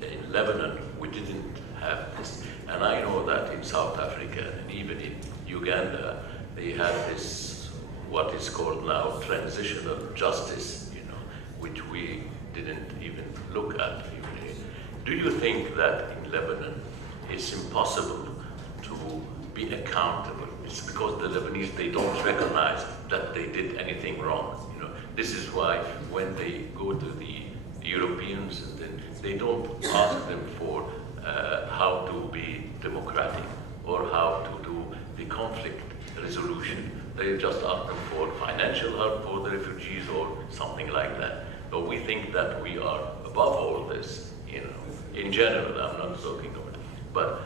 in Lebanon we didn't have this, and I know that in South Africa and even in Uganda they had this, what is called now transitional justice, you know, which we didn't even look at. Do you think that in Lebanon it's impossible to be accountable? It's because the Lebanese, they don't recognize that they did anything wrong. You know, this is why when they go to the Europeans, they don't ask them for how to be democratic or how to do the conflict resolution. They just ask them for financial help for the refugees or something like that. But we think that we are above all this, you know. In general, I'm not talking about it. But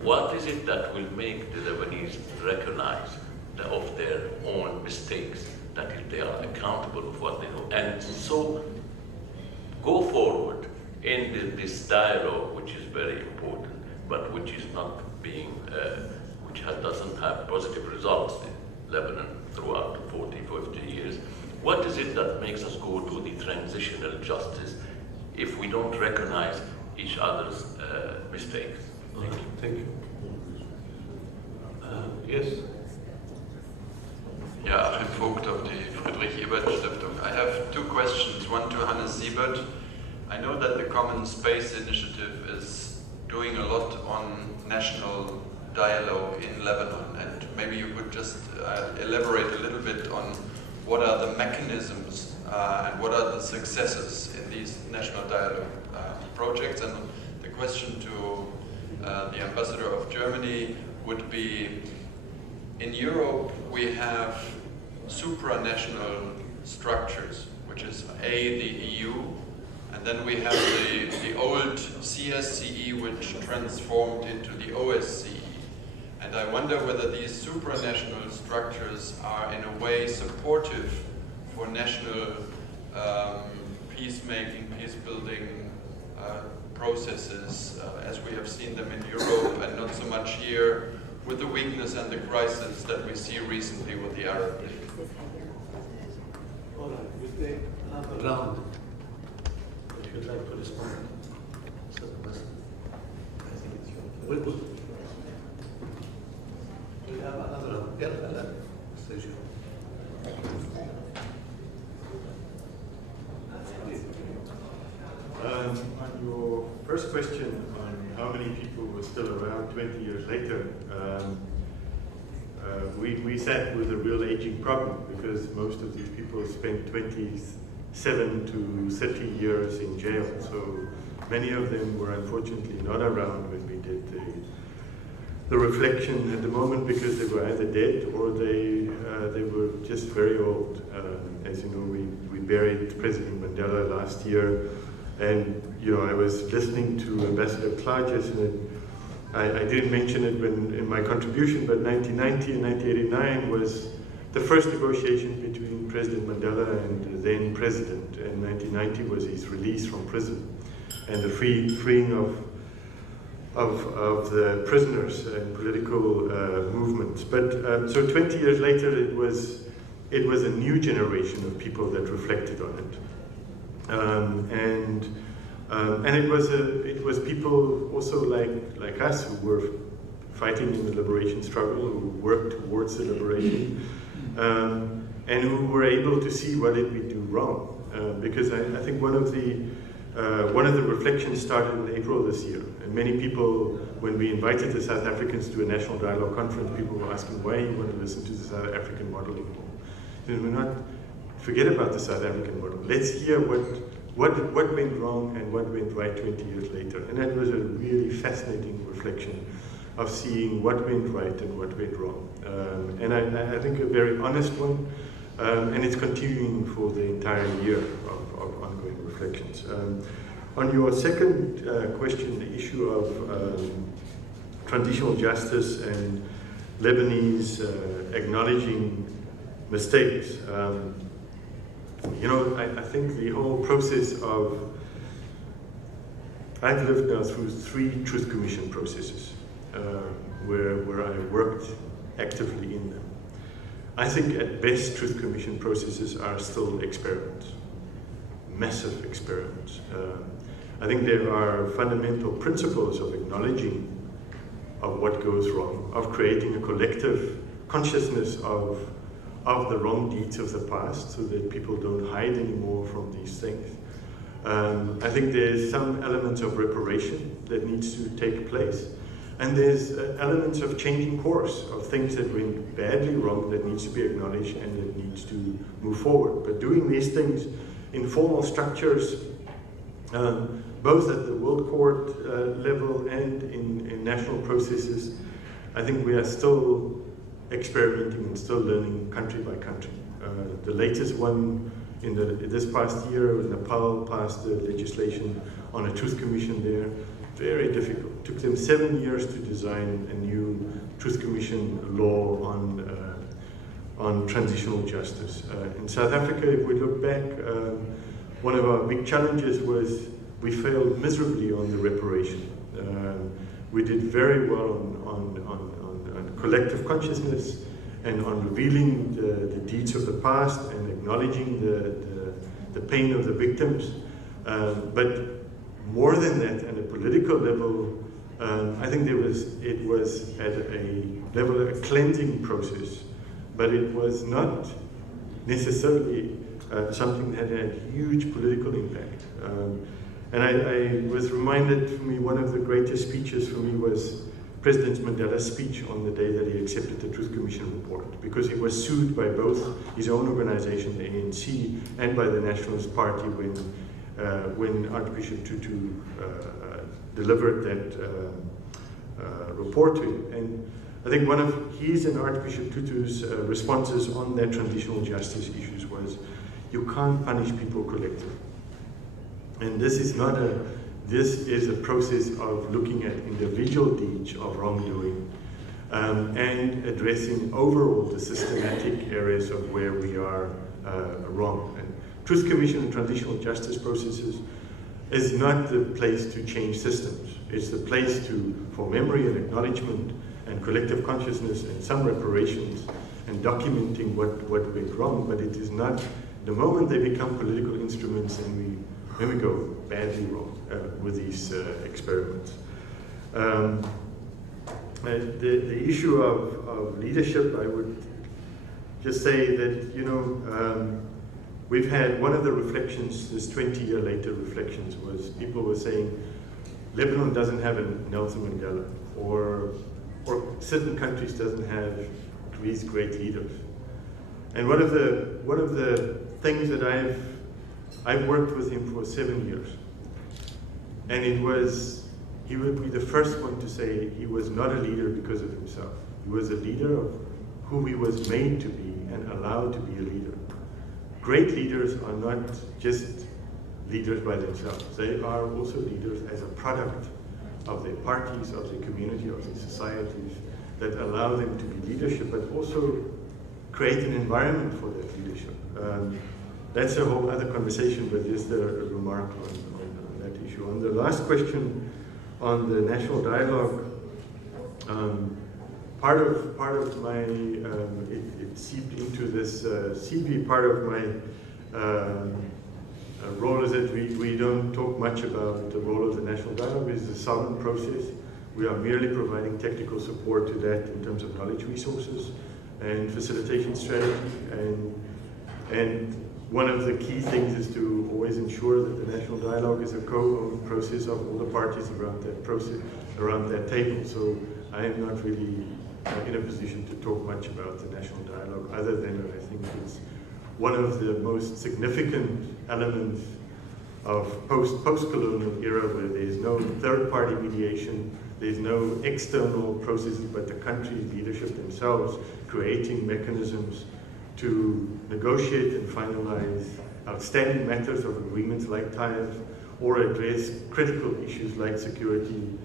what is it that will make the Lebanese recognize of their own mistakes, that if they are accountable of what they do, and so go forward in this dialogue, which is very important, but which is not being, doesn't have positive results in Lebanon throughout 40, 50 years. What is it that makes us go to the transitional justice if we don't recognize each other's mistakes? Thank you. Yes. Ja, Achim Vogt of the Friedrich Ebert Stiftung. I have two questions, one to Hannes Siebert. I know that the Common Space Initiative is doing a lot on national dialogue in Lebanon, and maybe you could just elaborate a little bit on what are the mechanisms and what are the successes in these national dialogue projects. And the question to the ambassador of Germany would be, in Europe we have supranational structures, which is the EU, and then we have the old CSCE, which transformed into the OSCE. And I wonder whether these supranational structures are in a way supportive for national peacemaking, peace-building processes as we have seen them in Europe, and not so much here with the weakness and the crisis that we see recently with the Arab League. All right, we take another round. If you'd like to respond. We have another round. Yeah, stage. On your first question on how many people were still around 20 years later, we sat with a real aging problem, because most of these people spent 27 to 30 years in jail. So many of them were unfortunately not around when we did the reflection at the moment, because they were either dead or they were just very old. As you know, we buried President Mandela last year, and you know, I was listening to Ambassador Klages, and I didn't mention it in my contribution, but 1990 and 1989 was the first negotiation between President Mandela and the then president, and 1990 was his release from prison and the freeing of the prisoners and political movements. But so 20 years later, it was a new generation of people that reflected on it, and it was people also like us who were fighting in the liberation struggle, who worked towards the liberation, and who were able to see what did we do wrong. Because I think one of the reflections started in April this year, and many people, when we invited the South Africans to a national dialogue conference, people were asking why you want to listen to the South African model anymore. And we're not, forget about the South African model. Let's hear what went wrong and what went right 20 years later. And that was a really fascinating reflection. of seeing what went right and what went wrong. And I think a very honest one, and it's continuing for the entire year of ongoing reflections. On your second question, the issue of transitional justice and Lebanese acknowledging mistakes. You know, I think the whole process of, I've lived now through 3 Truth Commission processes where I worked actively in them. I think at best Truth Commission processes are still experiments, massive experiments. I think there are fundamental principles of acknowledging of what goes wrong, of creating a collective consciousness of the wrong deeds of the past so that people don't hide anymore from these things. I think there's some elements of reparation that needs to take place. And there's elements of changing course, of things that went badly wrong that needs to be acknowledged and that needs to move forward. But doing these things in formal structures, both at the World Court level and in national processes, I think we are still experimenting and still learning country by country. The latest one in this past year, Nepal passed the legislation on a Truth Commission there. Very difficult. It took them 7 years to design a new Truth Commission law on transitional justice. In South Africa, if we look back, one of our big challenges was we failed miserably on the reparation. We did very well on collective consciousness and on revealing the deeds of the past and acknowledging the pain of the victims. But more than that, at a political level, I think it was at a level of a cleansing process, but it was not necessarily something that had huge political impact. And I was reminded, for me, one of the greatest speeches for me was President Mandela's speech on the day that he accepted the Truth Commission report, because he was sued by both his own organization, the ANC, and by the Nationalist Party when Archbishop Tutu delivered that report to him. And I think one of his and Archbishop Tutu's responses on that transitional justice issues was, you can't punish people collectively. And this is a process of looking at individual deeds of wrongdoing and addressing overall the systematic areas of where we are wrong. And Truth Commission and transitional justice processes is not the place to change systems. It's the place for memory and acknowledgement and collective consciousness and some reparations and documenting what went wrong, but it is not, the moment they become political instruments, and we go badly wrong with these experiments. The issue of leadership, I would just say that, you know, we've had one of the reflections, this 20-year later reflections, was people were saying, Lebanon doesn't have a Nelson Mandela, or certain countries doesn't have these great leaders. And one of the things that I've worked with him for 7 years, and he would be the first one to say he was not a leader because of himself. He was a leader of who he was made to be and allowed to be a leader. Great leaders are not just leaders by themselves. They are also leaders as a product of their parties, of their community, of their societies, that allow them to be leadership, but also create an environment for that leadership. That's a whole other conversation, but just a remark on that issue. On the last question on the national dialogue, part of my, it seeped into this CV, part of my role is that we don't talk much about the role of the national dialogue. It's a sovereign process. We are merely providing technical support to that in terms of knowledge resources and facilitation strategy. And one of the key things is to always ensure that the national dialogue is a co-owned process of all the parties around that process, around that table. So I am not really in a position to talk much about the national dialogue, other than I think it's one of the most significant elements of post-colonial era, where there is no third-party mediation, There's no external processes, but the country's leadership themselves creating mechanisms to negotiate and finalize outstanding matters of agreements like TAIF, or address critical issues like security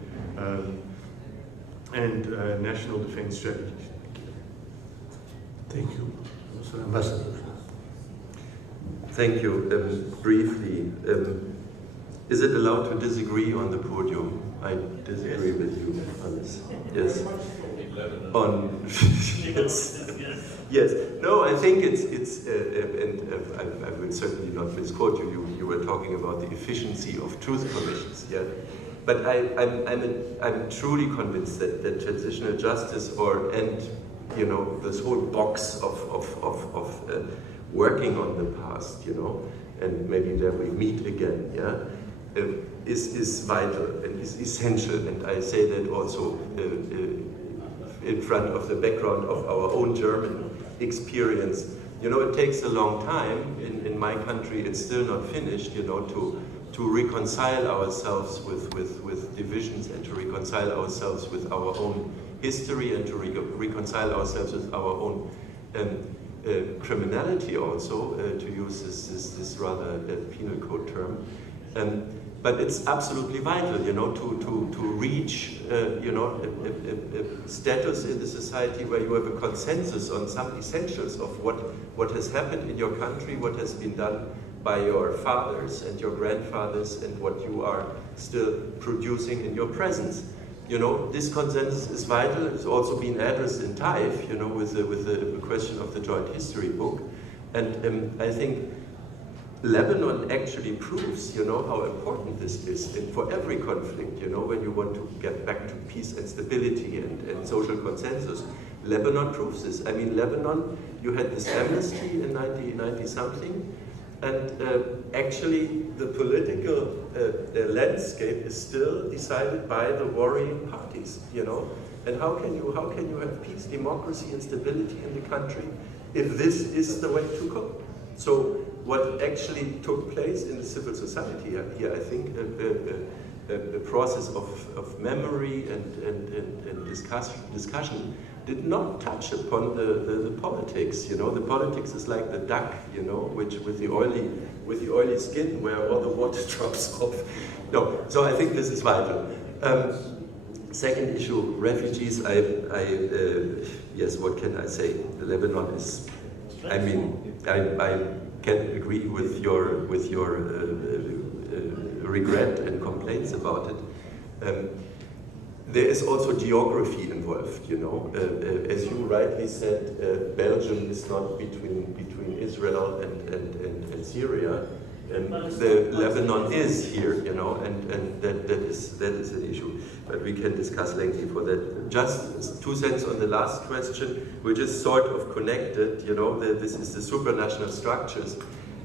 and national defense strategies. Thank you. Mr. Ambassador. Thank you. Briefly, is it allowed to disagree on the podium? I disagree with you on this. Yes. On yes. Yes. No, I think it's and I will certainly not misquote you. You were talking about the efficiency of truth commissions. Yeah. But I'm truly convinced that transitional justice and this whole box of working on the past, and maybe there we meet again, yeah, is vital and is essential. And I say that also in front of the background of our own German experience. It takes a long time. In my country, it's still not finished, to reconcile ourselves with divisions and to reconcile ourselves with our own history and to reconcile ourselves with our own criminality also, to use this rather penal code term. But it's absolutely vital, to reach, a status in the society where you have a consensus on some essentials of what has happened in your country, what has been done by your fathers and your grandfathers, and what you are still producing in your presence. This consensus is vital. It's also been addressed in TAIF, with the question of the joint history book. And I think Lebanon actually proves, how important this is for every conflict, when you want to get back to peace and stability and social consensus. Lebanon proves this. I mean, Lebanon, you had this amnesty in 1990-something, and actually the political landscape is still decided by the warring parties, And how can you have peace, democracy, and stability in the country if this is the way to go? So what actually took place in the civil society here, I think, a process of memory and discussion did not touch upon the politics. The politics is like the duck, which with the oily skin where all the water drops off. No, so I think this is vital. Second issue, refugees. Yes, what can I say? Lebanon is. I mean, I can agree with your regret and complaints about it. There is also geography involved, As you rightly said, Belgium is not between Israel and Syria. The Lebanon is here, and that is an issue. But we can discuss lengthy for that. Just 2 cents on the last question, which is sort of connected, this is the supranational structures.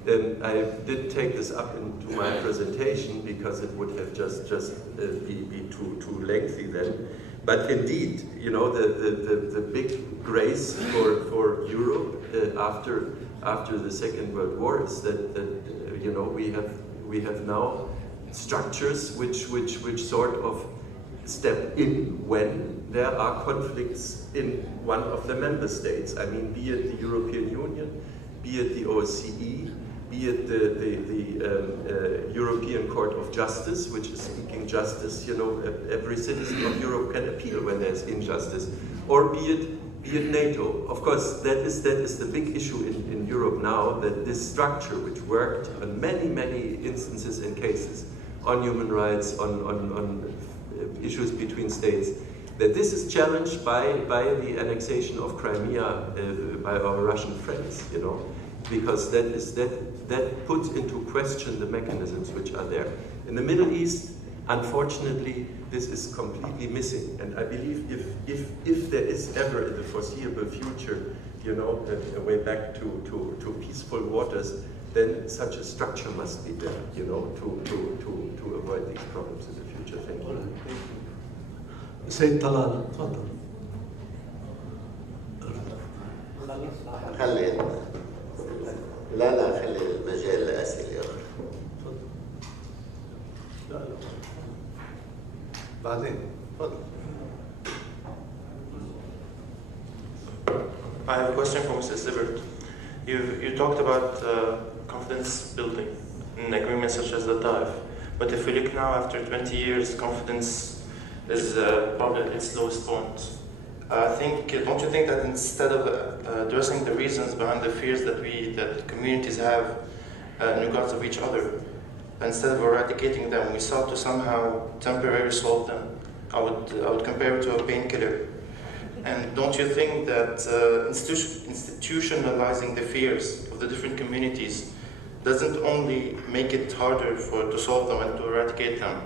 I did take this up into my presentation because it would have just be too lengthy then. But indeed, the big grace for Europe after the Second World War is that we have now structures which sort of step in when there are conflicts in one of the member states. I mean, be it the European Union, be it the OSCE, be it the European Court of Justice, which is seeking justice. Every citizen of Europe can appeal when there's injustice, or be it NATO. Of course, that is the big issue in Europe now, that this structure, which worked on many instances and cases on human rights, on issues between states, that this is challenged by the annexation of Crimea by our Russian friends, because that puts into question the mechanisms which are there. In the Middle East, unfortunately, this is completely missing. And I believe if there is ever in the foreseeable future, a way back to peaceful waters, then such a structure must be there, to avoid these problems in the future. Thank you. سيد طلال تفضل. خلي خلي المجال لأسئلة أخرى. لا بعدين تفضل. I have a question for Mr. Siebert. You talked about confidence building in agreements such as the Taif. But if we look now, after 20 years, confidence is probably at its lowest point. Don't you think that instead of addressing the reasons behind the fears that communities have in regards of each other, instead of eradicating them, we sought to somehow temporarily solve them? I would compare it to a painkiller. And don't you think that institutionalizing the fears of the different communities doesn't only make it harder to solve them and to eradicate them,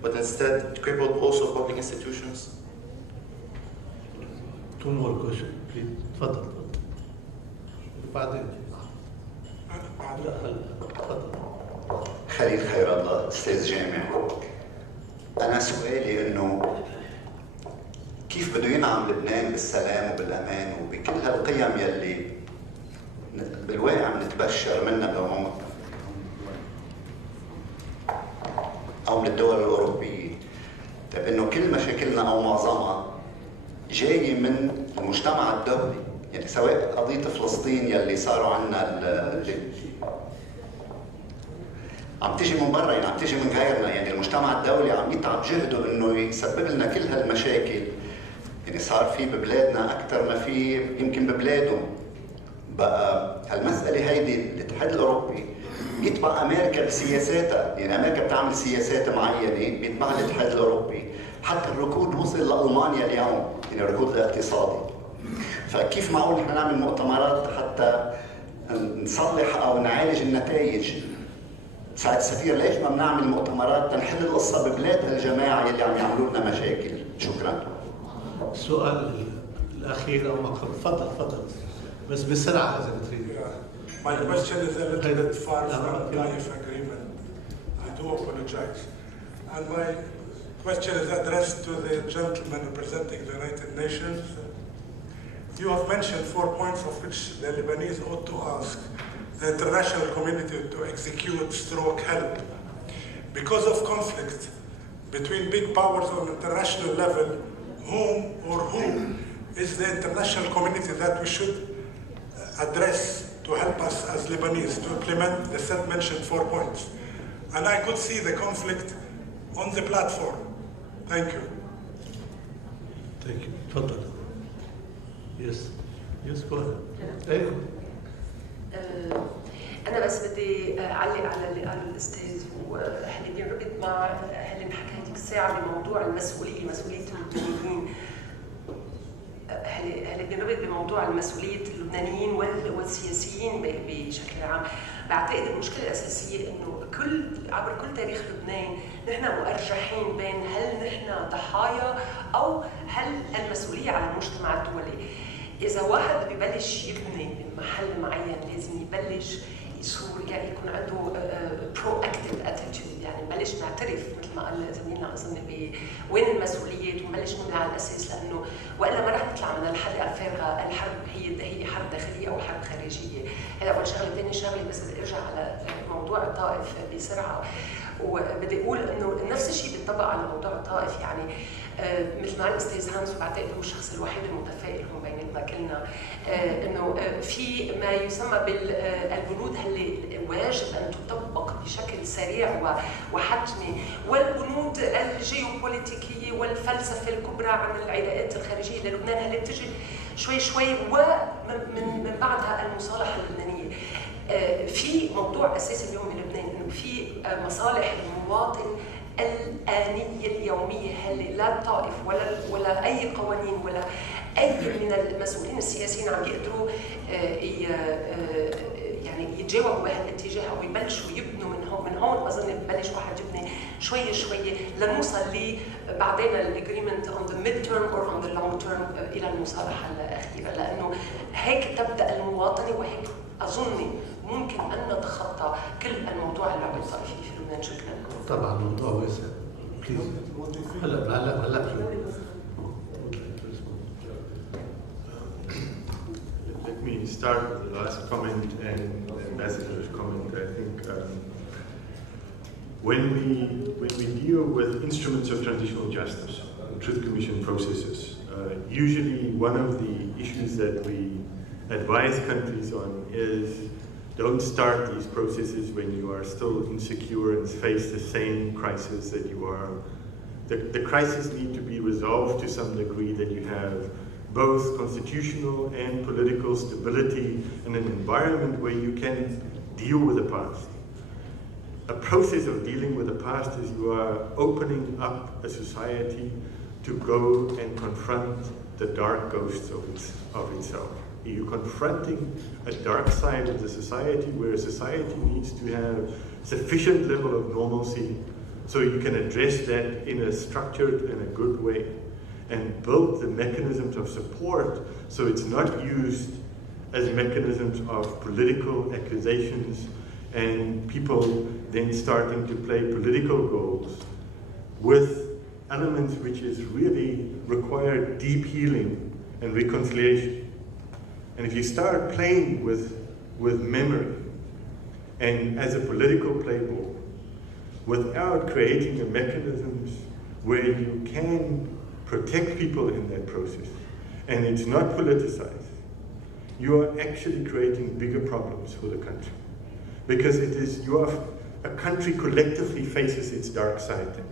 but instead crippled also public institutions? Two more questions, please. تفضل. بعدين. خليل خير الله، أستاذ جامع. أنا سؤالي إنه كيف بده ينعم لبنان بالسلام وبالأمان وبكل هالقيم يلي بالواقع بنتبشر منها بموت أو من الدول الأوروبية؟ طيب إنه كل مشاكلنا أو معظمها جاي من المجتمع الدولي، يعني سواء قضية فلسطين يلي صاروا عنا عم تيجي من برا، يعني عم تيجي من غيرنا، يعني المجتمع الدولي عم يتعب جهده انه يسبب لنا كل هالمشاكل. يعني صار في ببلادنا اكثر ما في يمكن ببلادهم. بقى هالمساله هيدي الاتحاد الاوروبي بيتبع امريكا بسياساتها، يعني امريكا بتعمل سياسات معينه بيتبعها الاتحاد الاوروبي، حتى الركود وصل لالمانيا اليوم، يعني الركود الاقتصادي. فكيف معقول نحن نعمل مؤتمرات حتى نصلح او نعالج النتائج؟ سعد السفير، ليش ما بنعمل مؤتمرات تنحل القصه ببلاد هالجماعه اللي عم يعملوا لنا مشاكل؟ شكرا. السؤال الاخير او ما قبل، تفضل بس بسرعه اذا بتريد. My question is a little bit far from the Taif agreement. I do apologize. And my question is addressed to the gentleman representing the United Nations. You have mentioned 4 points of which the Lebanese ought to ask the international community to execute stroke help. Because of conflict between big powers on international level, who is the international community that we should address to help us as Lebanese to implement the said-mentioned 4 points? And I could see the conflict on the platform. Thank you. Thank you. تفضل. Yes, go ahead. أيوه. أنا بس بدي أعلق على اللي قاله الأستاذ، وهل بيربط مع اللي انحكى هذيك الساعة بموضوع مسؤولية اللبنانيين. هل بيربط بموضوع مسؤولية اللبنانيين والسياسيين بشكل عام. بعتقد المشكلة الأساسية إنه عبر كل تاريخ لبنان نحن مؤرجحين بين هل نحن ضحايا أو هل المسؤولية على المجتمع الدولي. إذا واحد ببلش يبني بمحل معين لازم يبلش يصور، يعني يكون عنده proactive attitude، يعني نبلش نعترف مثل ما قال زميلنا أظن وين المسؤوليات ونبلش نبني على الأساس، لأنه وإلا ما رح نطلع من الحلقة الفارغة. الحرب هي حرب داخلية أو حرب خارجية. هذا أول شغلة. ثاني شغلة بس بدي أرجع على موضوع الطائف بسرعة، وبدي أقول إنه نفس الشيء بيطبق على موضوع الطائف. يعني مثل ما الاستاذ هانس، وبعتقد هو الشخص الوحيد المتفائل هون بيناتنا كلنا، انه في ما يسمى بالبنود اللي واجب ان تطبق بشكل سريع وحتمي، والبنود الجيوبوليتيكيه والفلسفه الكبرى عن العلاقات الخارجيه للبنان اللي بتجي شوي شوي، ومن بعدها المصالحه اللبنانيه. في موضوع اساسي اليوم بلبنان انه في مصالح المواطن الآنية اليومية اللي لا الطائف ولا أي قوانين ولا أي من المسؤولين السياسيين عم يقدروا يعني يتجاوبوا بهالاتجاه أو يبلشوا يبنوا من هون أظن ببلش واحد يبني شوي شوي لنوصل بعدين الagreement on the mid-term or on the long-term إلى المصالحة الأخيرة، لأنه هيك تبدأ المواطنة، وهيك أظن ممكن أن نتخطى كل الموضوع اللعب الطائفي في لبنان. شكرا. طبعا موضوع واسع. هلا Let me start with the last comment and the ambassador's comment. I think when we deal with instruments of transitional justice, truth commission processes, usually one of the issues that we advise countries on is don't start these processes when you are still insecure and face the same crisis that you are. The crises need to be resolved to some degree, that you have both constitutional and political stability and an environment where you can deal with the past. A process of dealing with the past is you are opening up a society to go and confront the dark ghosts of itself. You're confronting a dark side of the society where society needs to have sufficient level of normalcy so you can address that in a structured and a good way and build the mechanisms of support so it's not used as mechanisms of political accusations and people then starting to play political roles with elements which is really require deep healing and reconciliation. And if you start playing with memory and as a political playbook without creating the mechanisms where you can protect people in that process and it's not politicized, you are actually creating bigger problems for the country. Because it is a country collectively faces its dark side then.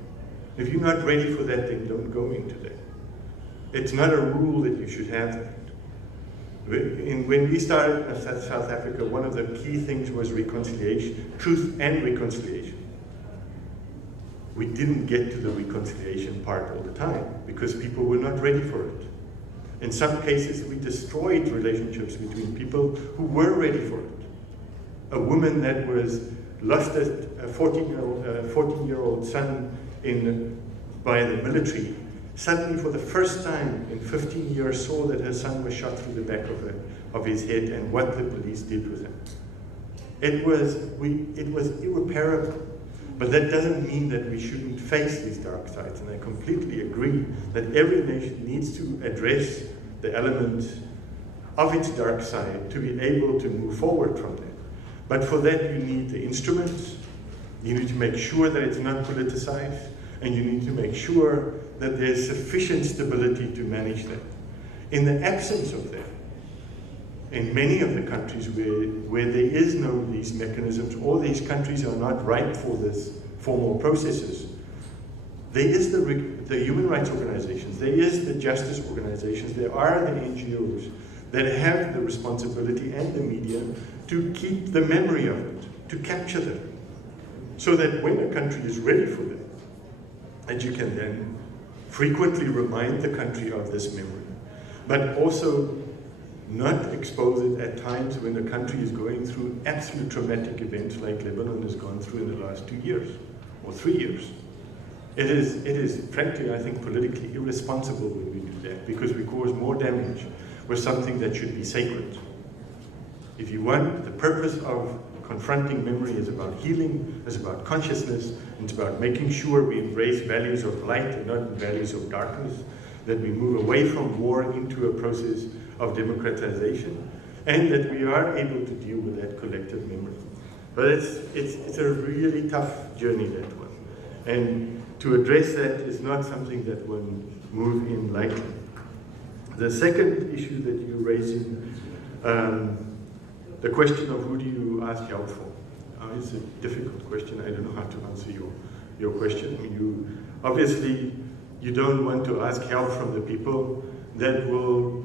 If you're not ready for that, then don't go into that. It's not a rule that you should have that. When we started in South Africa, one of the key things was reconciliation, truth and reconciliation. We didn't get to the reconciliation part all the time because people were not ready for it. In some cases, we destroyed relationships between people who were ready for it. A woman that was lost a 14-year-old son by the military, suddenly for the first time in 15 years saw that her son was shot through the back of his head and what the police did with him. It was irreparable. But that doesn't mean that we shouldn't face these dark sides. And I completely agree that every nation needs to address the element of its dark side to be able to move forward from that. But for that you need the instruments, you need to make sure that it's not politicized, and you need to make sure that there's sufficient stability to manage that. In the absence of that, in many of the countries where there is no of these mechanisms, or these countries are not ripe for this formal processes, there is the human rights organizations, there is the justice organizations, there are the NGOs that have the responsibility and the media to keep the memory of it, to capture them, so that when a country is ready for them, that you can then frequently remind the country of this memory, but also not expose it at times when the country is going through absolute traumatic events like Lebanon has gone through in the last 2 years or 3 years. It is frankly, I think, politically irresponsible when we do that because we cause more damage with something that should be sacred. If you want, the purpose of confronting memory is about healing, it's about consciousness, it's about making sure we embrace values of light and not values of darkness, that we move away from war into a process of democratization, and that we are able to deal with that collective memory. But it's a really tough journey, that one. And to address that is not something that one move in lightly. The second issue that you're raising, the question of who do you ask help for? It's a difficult question. I don't know how to answer your question. I mean, obviously, you don't want to ask help from the people that will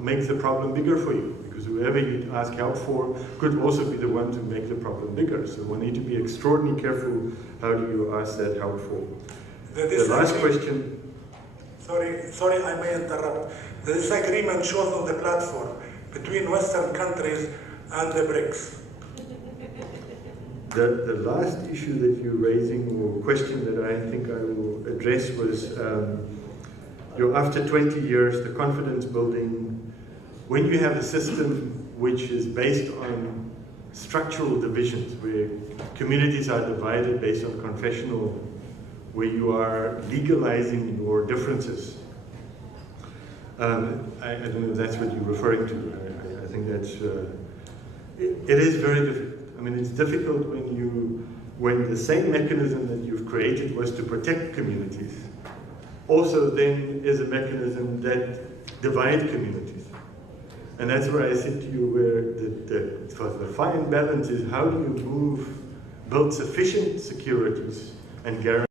make the problem bigger for you, because whoever you ask help for could also be the one to make the problem bigger. So one need to be extraordinarily careful how do you ask that help for. The last question. Sorry, I may interrupt. The disagreement shows on the platform between Western countries and the BRICS. The last issue that you're raising, or question that I think I will address, was after 20 years, the confidence building, when you have a system which is based on structural divisions, where communities are divided based on confessional, where you are legalizing your differences. I don't know if that's what you're referring to. I think that's, it is very difficult. I mean, it's difficult when the same mechanism that you've created was to protect communities, also then is a mechanism that divides communities. And that's where I said to you where the fine balance is how do you build sufficient securities and guarantee